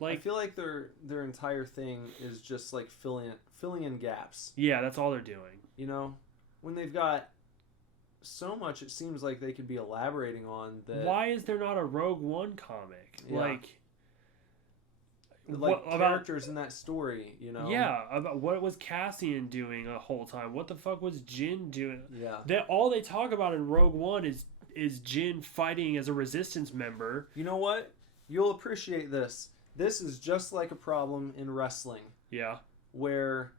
I feel like their entire thing is just like filling in gaps. Yeah, that's all they're doing. You know, when they've got so much, it seems like they could be elaborating on that. Why is there not a Rogue One comic? Yeah. Like Like what characters in that story, you know? Yeah, about what was Cassian doing the whole time? What the fuck was Jin doing? Yeah. All they talk about in Rogue One is Jin fighting as a resistance member. You know what? You'll appreciate this. This is just like a problem in wrestling, Yeah. where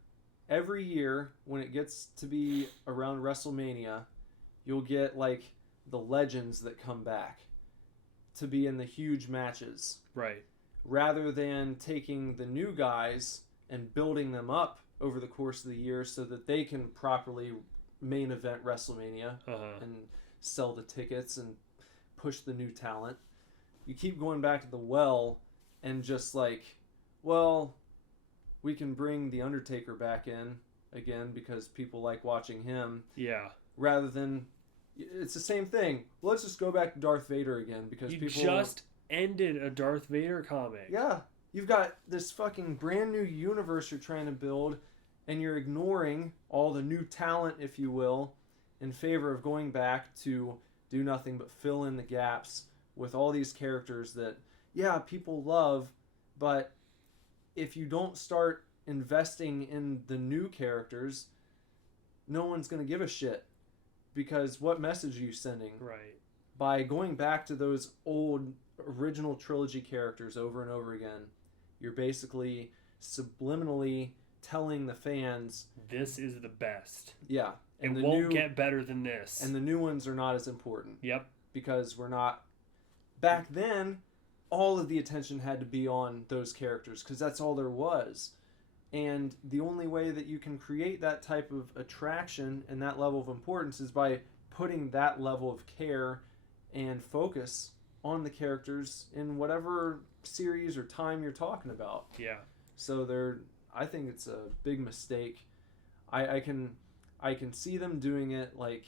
every year when it gets to be around WrestleMania, you'll get like the legends that come back to be in the huge matches, Right. rather than taking the new guys and building them up over the course of the year so that they can properly main event WrestleMania Uh-huh. and sell the tickets and push the new talent. You keep going back to the well and just like, well, we can bring The Undertaker back in again because people like watching him, Yeah. rather than It's the same thing. Let's just go back to Darth Vader again because You people just ended a Darth Vader comic. Yeah, you've got this fucking brand new universe you're trying to build, and you're ignoring all the new talent, if you will, in favor of going back to do nothing but fill in the gaps with all these characters that, yeah, people love, but if you don't start investing in the new characters, no one's going to give a shit. Because what message are you sending? Right. By going back to those old original trilogy characters over and over again, you're basically subliminally telling the fans, this is the best. yeah, and It won't get better than this. And the new ones are not as important. Yep. Because we're not... Back then, all of the attention had to be on those characters because that's all there was. And the only way that you can create that type of attraction and that level of importance is by putting that level of care and focus on the characters in whatever series or time you're talking about. Yeah. So I think it's a big mistake. I can see them doing it like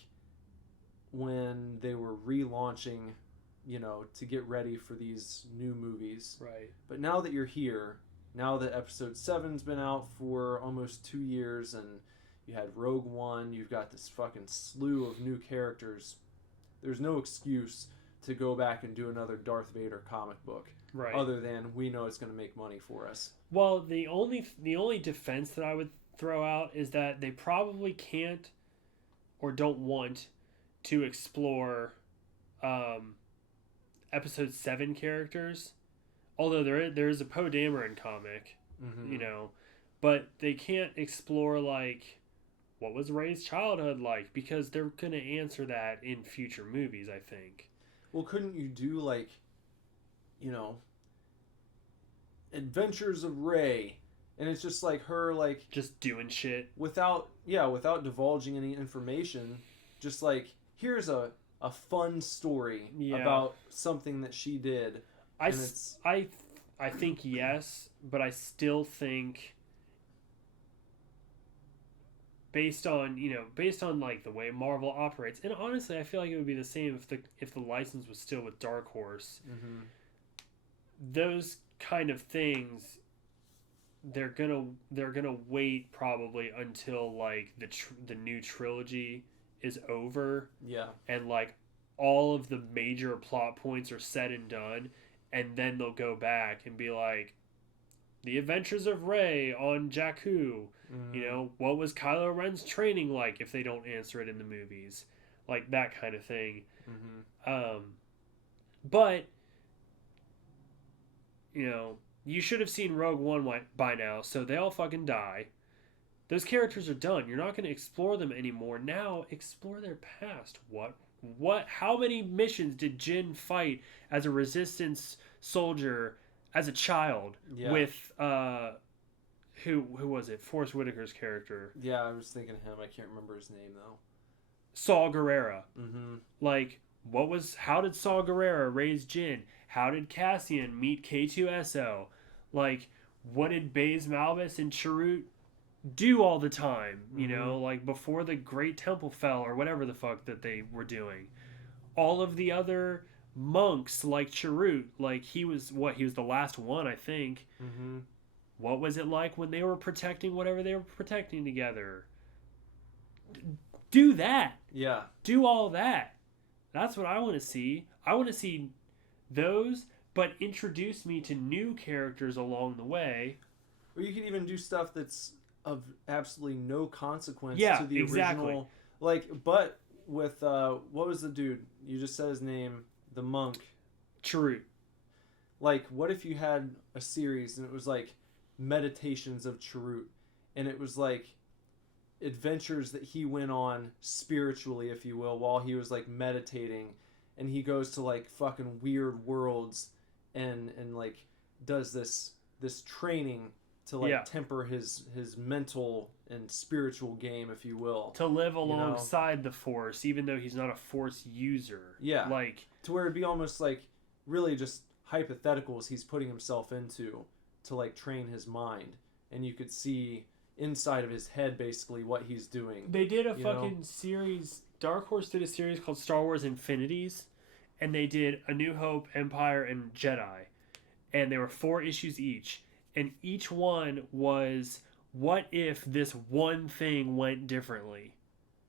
when they were relaunching, to get ready for these new movies. Right. But now that you're here, now that episode 7's been out for almost 2 years and you had Rogue One, you've got this fucking slew of new characters, there's no excuse to go back and do another Darth Vader comic book. Right. Other than we know it's going to make money for us. Well, the only defense that I would throw out is that they probably can't or don't want to explore episode 7 characters. Although there is a Poe Dameron comic, but they can't explore like what was Rey's childhood like because they're gonna answer that in future movies, I think. Well, couldn't you do like, Adventures of Rey, and it's just like her like just doing shit without divulging any information, just like here's a fun story about something that she did. I think yes, but I still think based on like the way Marvel operates, and honestly I feel like it would be the same if the license was still with Dark Horse. Mm-hmm. Those kind of things they're gonna wait probably until like the new trilogy is over. Yeah. And like all of the major plot points are said and done. And then they'll go back and be like, the adventures of Rey on Jakku. Mm. What was Kylo Ren's training like if they don't answer it in the movies? Like that kind of thing. Mm-hmm. But, you should have seen Rogue One by now, so they all fucking die. Those characters are done. You're not going to explore them anymore. Now, explore their past. How many missions did Jyn fight as a resistance soldier as a child with who was it? Forrest Whitaker's character. Yeah, I was thinking of him. I can't remember his name though. Saw Gerrera. Mm-hmm. Like, how did Saw Gerrera raise Jyn? How did Cassian meet K2SO? Like, what did Baze Malbus and Chirrut do all the time, like before the Great Temple fell or whatever the fuck that they were doing. All of the other monks like Chirrut, like he was the last one, I think. Mm-hmm. What was it like when they were protecting whatever they were protecting together? Do that. Yeah. Do all that. That's what I want to see. I want to see those, but introduce me to new characters along the way. Or you could even do stuff that's of absolutely no consequence to the original. Like, but with, what was the dude? You just said his name, the monk. Chirrut. Like, what if you had a series and it was like Meditations of Chirrut, and it was like adventures that he went on spiritually, if you will, while he was like meditating, and he goes to like fucking weird worlds and like does this training to like temper his mental and spiritual game, if you will, to live alongside the Force, even though he's not a Force user. Yeah, like to where it'd be almost like really just hypotheticals he's putting himself into to like train his mind, and you could see inside of his head basically what he's doing. They did a fucking series Dark Horse did a series called Star Wars Infinities, and they did A New Hope, Empire, and Jedi. And there were 4 issues each. And each one was, what if this one thing went differently?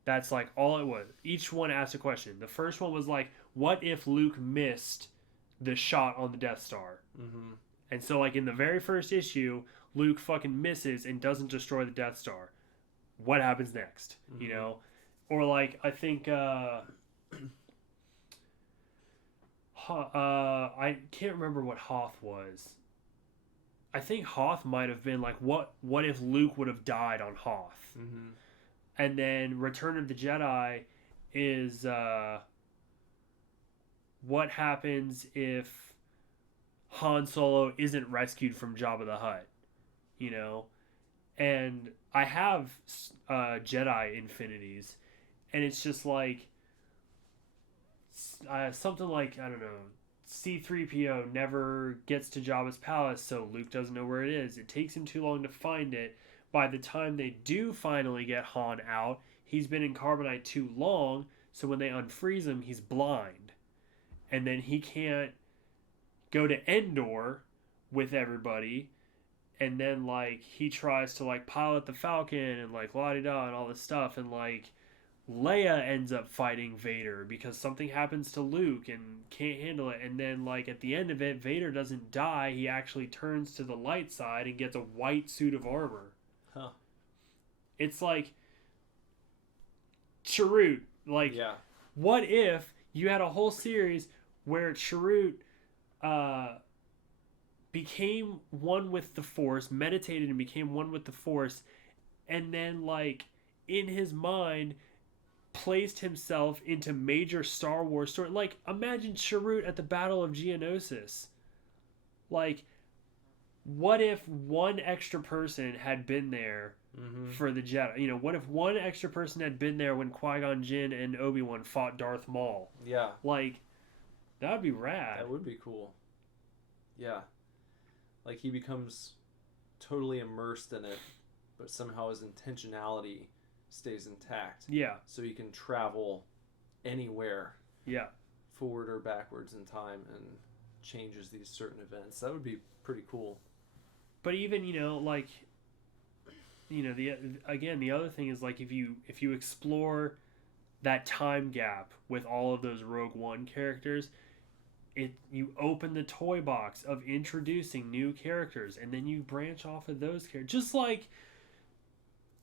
That's like all it was. Each one asked a question. The first one was like, what if Luke missed the shot on the Death Star? Mm-hmm. And so, like, in the very first issue, Luke fucking misses and doesn't destroy the Death Star. What happens next? Mm-hmm. You know? Or, like, I think, I can't remember what Hoth was. I think Hoth might have been, like, what if Luke would have died on Hoth? Mm-hmm. And then Return of the Jedi is, what happens if Han Solo isn't rescued from Jabba the Hutt, you know? And I have Jedi Infinities, and it's just like something like, I don't know, C-3PO never gets to Jabba's palace, so Luke doesn't know where it is. It takes him too long to find it. By the time they do finally get Han out, he's been in carbonite too long, so when they unfreeze him, he's blind. And then he can't go to Endor with everybody, and then, like, he tries to, like, pilot the Falcon and, like, la-di-da and all this stuff, and, like, Leia ends up fighting Vader because something happens to Luke and can't handle it, and then, like, at the end of it, Vader doesn't die. He actually turns to the light side and gets a white suit of armor. Huh. It's like Chirrut. Like, Yeah. what if you had a whole series where Chirrut became one with the Force, meditated and became one with the Force, and then, like, in his mind placed himself into major Star Wars story. Like, imagine Chirrut at the Battle of Geonosis. Like, what if one extra person had been there Mm-hmm. for the Jedi? You know, what if one extra person had been there when Qui-Gon Jinn and Obi-Wan fought Darth Maul? Yeah. Like, that would be rad. That would be cool. Yeah. Like, he becomes totally immersed in it, but somehow his intentionality stays intact. Yeah, So he can travel anywhere, yeah. forward or backwards in time, and changes these certain events. That would be pretty cool. But even, you know, like, you know, the other thing is, like, if you explore that time gap with all of those Rogue One characters, you open the toy box of introducing new characters, and then you branch off of those characters.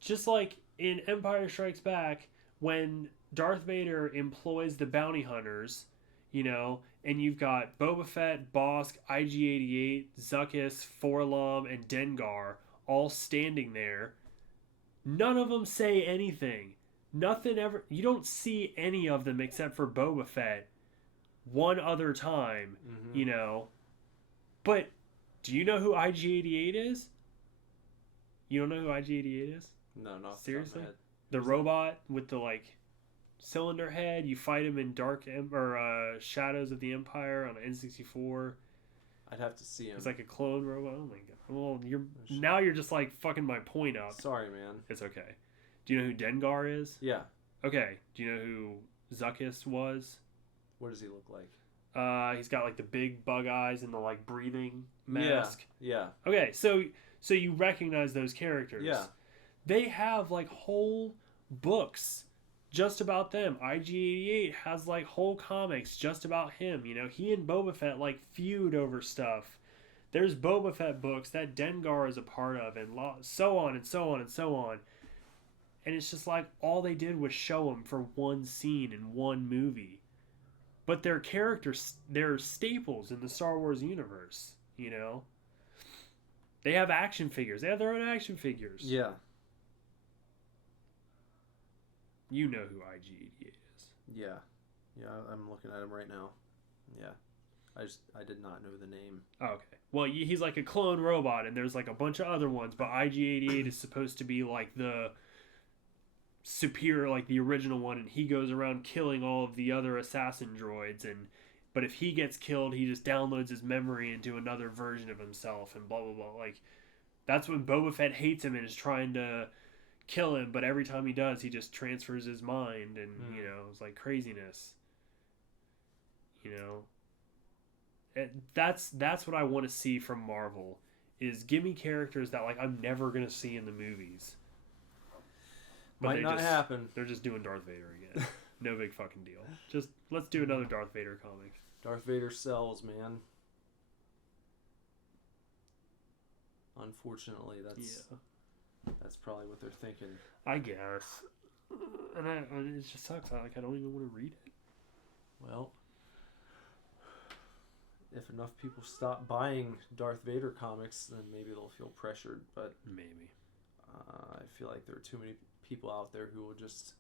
Just like in Empire Strikes Back, when Darth Vader employs the bounty hunters, you know, and you've got Boba Fett, Bosk, IG-88, Zuckuss, Forlom, and Dengar all standing there. None of them say anything. Nothing ever. You don't see any of them except for Boba Fett one other time, Mm-hmm. you know. But do you know who IG-88 is? You don't know who IG-88 is? No, not Seriously? Head. The robot with the, like, cylinder head. You fight him in Shadows of the Empire on N64. I'd have to see him. It's like a clone robot. Oh my god. Well, you're just, like, fucking my point up. Sorry, man. It's okay. Do you know who Dengar is? Yeah. Okay. Do you know who Zuckuss was? What does he look like? He's got, like, the big bug eyes and the, like, breathing mask. Yeah. Okay, so you recognize those characters. Yeah. They have, like, whole books just about them. IG-88 has, like, whole comics just about him. You know, he and Boba Fett, like, feud over stuff. There's Boba Fett books that Dengar is a part of, and so on and so on and so on. And it's just like all they did was show them for one scene in one movie. But their characters, they're staples in the Star Wars universe, you know? They have action figures. They have their own action figures. Yeah. You know who IG-88 is. Yeah. Yeah, I'm looking at him right now. Yeah. I did not know the name. Oh, okay. Well, he's like a clone robot, and there's like a bunch of other ones, but IG-88 is supposed to be like the superior, like the original one, and he goes around killing all of the other assassin droids, but if he gets killed, he just downloads his memory into another version of himself, and blah blah blah. Like, that's when Boba Fett hates him and is trying to kill him, but every time he does, he just transfers his mind, and it's like craziness. That's what I want to see from Marvel. Is give me characters that like I'm never gonna see in the movies. But Might not happen. They're just doing Darth Vader again. No big fucking deal. Just let's do another Darth Vader comic. Darth Vader sells, man. Unfortunately, that's probably what they're thinking. I guess. And it just sucks. I don't even want to read it. Well, if enough people stop buying Darth Vader comics, then maybe they'll feel pressured. But maybe. I feel like there are too many people out there who will just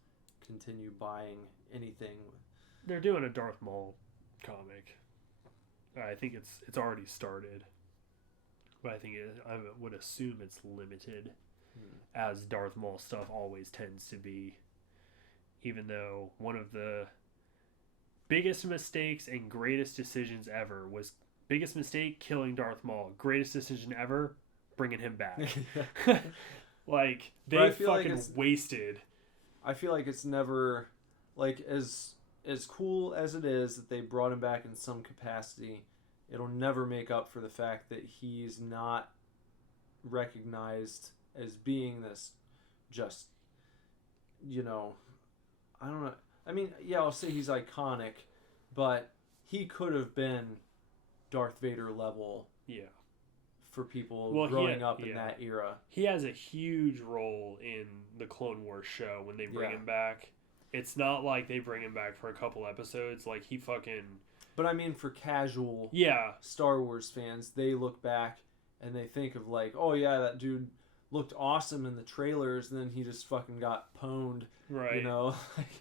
continue buying anything. They're doing a Darth Maul comic. I think it's already started. But I would assume it's limited, as Darth Maul stuff always tends to be. Even though one of the biggest mistakes and greatest decisions ever was biggest mistake killing Darth Maul, greatest decision ever bringing him back. Like they fucking wasted. I feel like it's never like as cool as it is that they brought him back in some capacity. It'll never make up for the fact that he's not recognized as being this just, I don't know. I mean, yeah, I'll say he's iconic, but he could have been Darth Vader level. Yeah. For people growing up in that era. He has a huge role in the Clone Wars show when they bring him back. It's not like they bring him back for a couple episodes. Like, he fucking... But I mean, for casual Star Wars fans, they look back and they think of like, oh yeah, that dude looked awesome in the trailers, and then he just fucking got pwned. Right. Like,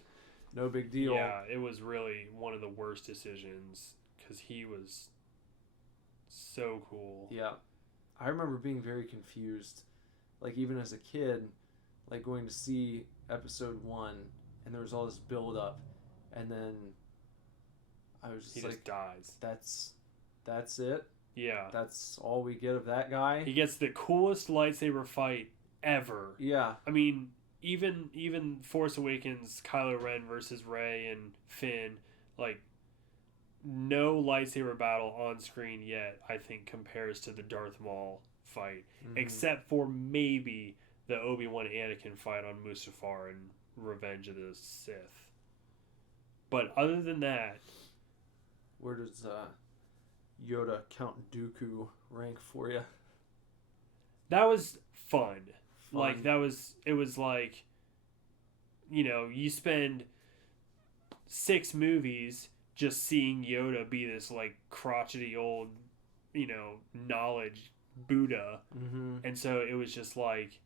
no big deal. Yeah, it was really one of the worst decisions because he was so cool. Yeah. I remember being very confused, like even as a kid, like going to see episode 1, and there was all this build up, and then I was just he like, just dies. That's it? Yeah. That's all we get of that guy? He gets the coolest lightsaber fight ever. Yeah. I mean, even Force Awakens, Kylo Ren versus Rey and Finn, like, no lightsaber battle on screen yet, I think, compares to the Darth Maul fight. Mm-hmm. Except for maybe the Obi-Wan Anakin fight on Mustafar in Revenge of the Sith. But other than that... Where does Yoda Count Dooku rank for you? That was fun. Like, it was like, you spend 6 movies just seeing Yoda be this, like, crotchety old, knowledge Buddha. Mm-hmm. And so it was just, like,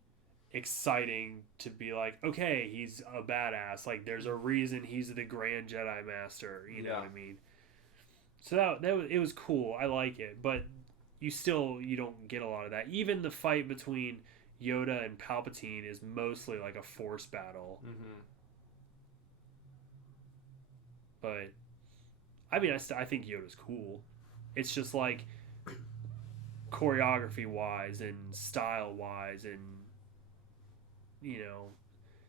exciting to be like, okay, he's a badass. Like, there's a reason he's the Grand Jedi Master. You know what I mean? So it was cool. I like it. But you don't get a lot of that. Even the fight between Yoda and Palpatine is mostly like a Force battle. Mm-hmm. But I mean, I think Yoda's cool. It's just like choreography wise and style wise and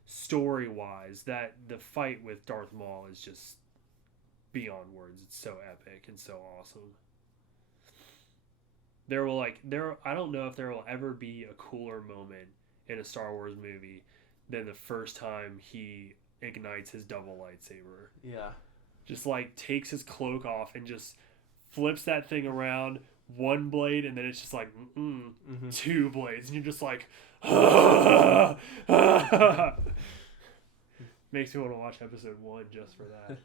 story wise, that the fight with Darth Maul is just beyond words. It's so epic and so awesome. I don't know if there will ever be a cooler moment in a Star Wars movie than the first time he ignites his double lightsaber. Yeah. Just like takes his cloak off and just flips that thing around, one blade, and then it's just like 2 blades, and you're just like, makes me want to watch episode 1 just for that.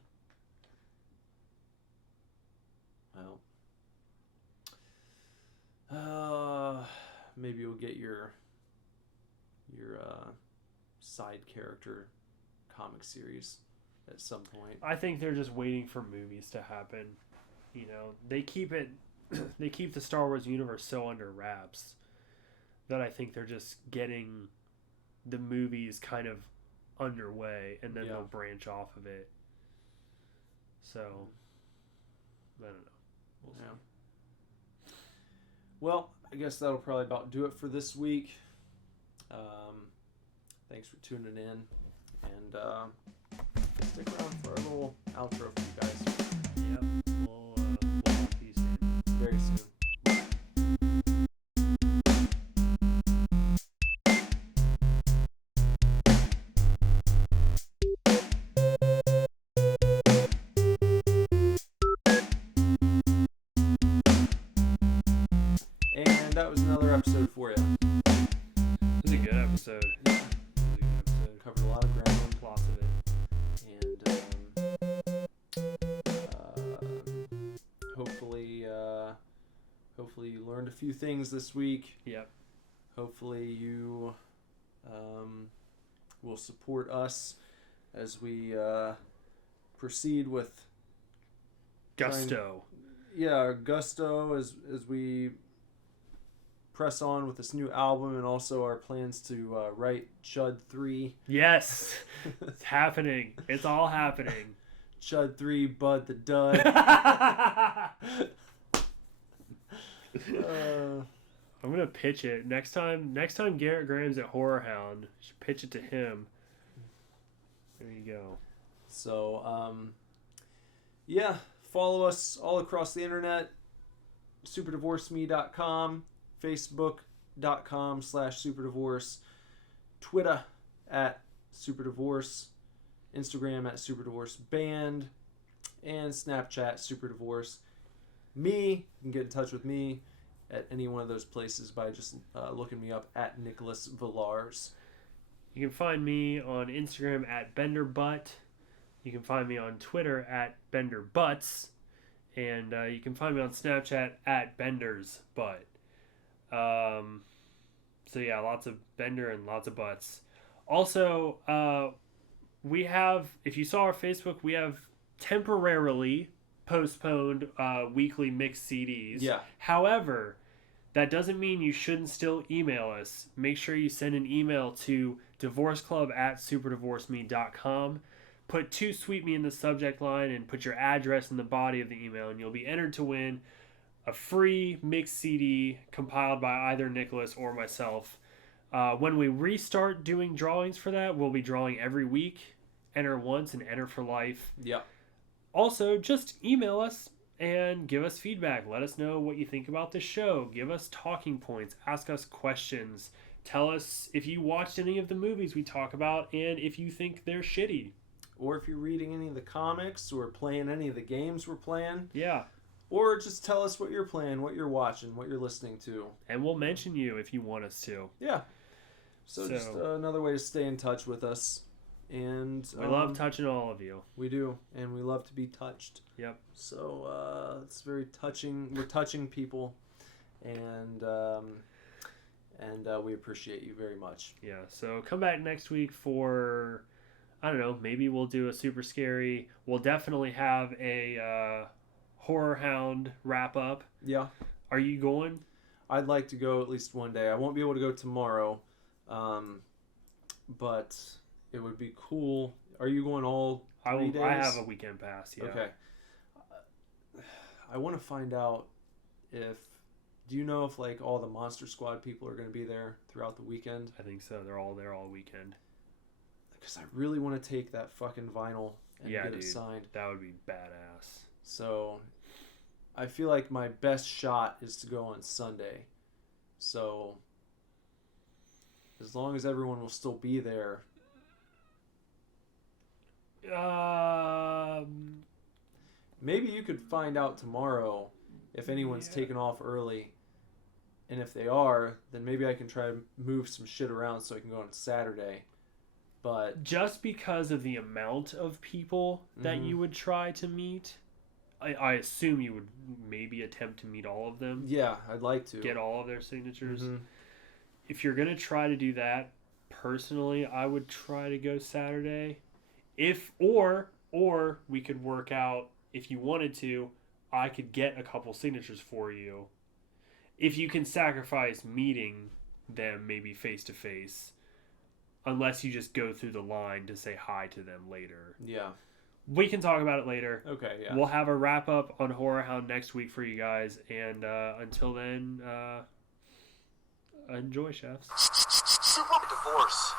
Well, maybe we'll get your side character comic series at some point. I think they're just waiting for movies to happen. They keep the Star Wars universe so under wraps that I think they're just getting the movies kind of underway, and then they'll branch off of it. So, I don't know. We'll see. Well, I guess that'll probably about do it for this week. Thanks for tuning in. And stick around for our little outro for you guys. Yep. We'll talk to you soon. Very soon. And that was another episode for you. It was a good episode. Yeah. Covered a lot of ground. Lots of it. And hopefully you learned a few things this week. Yep. Hopefully you will support us as we proceed with Gusto. gusto as we press on with this new album, and also our plans to write Chud 3. Yes. It's happening. It's all happening. Chud 3, Bud the Dud. I'm gonna pitch it next time. Garrett Graham's at Horror Hound, should pitch it to him. There you go. So follow us all across the internet. SuperDivorceMe.com, Facebook.com/SuperDivorce, Twitter @SuperDivorce, Instagram @SuperDivorceBand, and Snapchat SuperDivorce. You can get in touch with me at any one of those places by just looking me up at Nicholas Villars. You can find me on Instagram @BenderButt. You can find me on Twitter @BenderButts. And you can find me on Snapchat @BendersButt. So yeah, lots of Bender and lots of butts. Also, we have, if you saw our Facebook, we have temporarily postponed weekly mixed CDs. Yeah. However, that doesn't mean you shouldn't still email us. Make sure you send an email to divorceclub@superdivorceme.com. Put "To Sweet Me" in the subject line and put your address in the body of the email, and you'll be entered to win a free mixed CD compiled by either Nicholas or myself. When we restart doing drawings for that, we'll be drawing every week. Enter once and enter for life. Yeah. Also, just email us and give us feedback. Let us know what you think about the show. Give us talking points. Ask us questions. Tell us if you watched any of the movies we talk about and if you think they're shitty. Or if you're reading any of the comics or playing any of the games we're playing. Yeah. Or just tell us what you're playing, what you're watching, what you're listening to. And we'll mention you if you want us to. Yeah. So just another way to stay in touch with us. And we love touching all of you. We do. And we love to be touched. Yep. So it's very touching. We're touching people. And we appreciate you very much. Yeah. So come back next week for... I don't know, maybe we'll do a super scary... We'll definitely have a Horror Hound wrap-up. Yeah. Are you going? I'd like to go at least one day. I won't be able to go tomorrow, but it would be cool. Are you going all 3 days? I have a weekend pass, yeah. Okay. I want to find out if... Do you know if like all the Monster Squad people are going to be there throughout the weekend? I think so. They're all there all weekend. Because I really want to take that fucking vinyl and get it signed. That would be badass. So I feel like my best shot is to go on Sunday. So as long as everyone will still be there. Maybe you could find out tomorrow if anyone's taken off early. And if they are, then maybe I can try to move some shit around so I can go on Saturday. But just because of the amount of people that you would try to meet, I assume you would maybe attempt to meet all of them. Yeah, I'd like to. Get all of their signatures. If you're going to try to do that, personally, I would try to go Saturday. Or we could work out, if you wanted to, I could get a couple signatures for you. If you can sacrifice meeting them maybe face to face. Unless you just go through the line to say hi to them later. Yeah. We can talk about it later. Okay, yeah. We'll have a wrap-up on Horror Hound next week for you guys. And until then, enjoy, chefs. Super Divorce.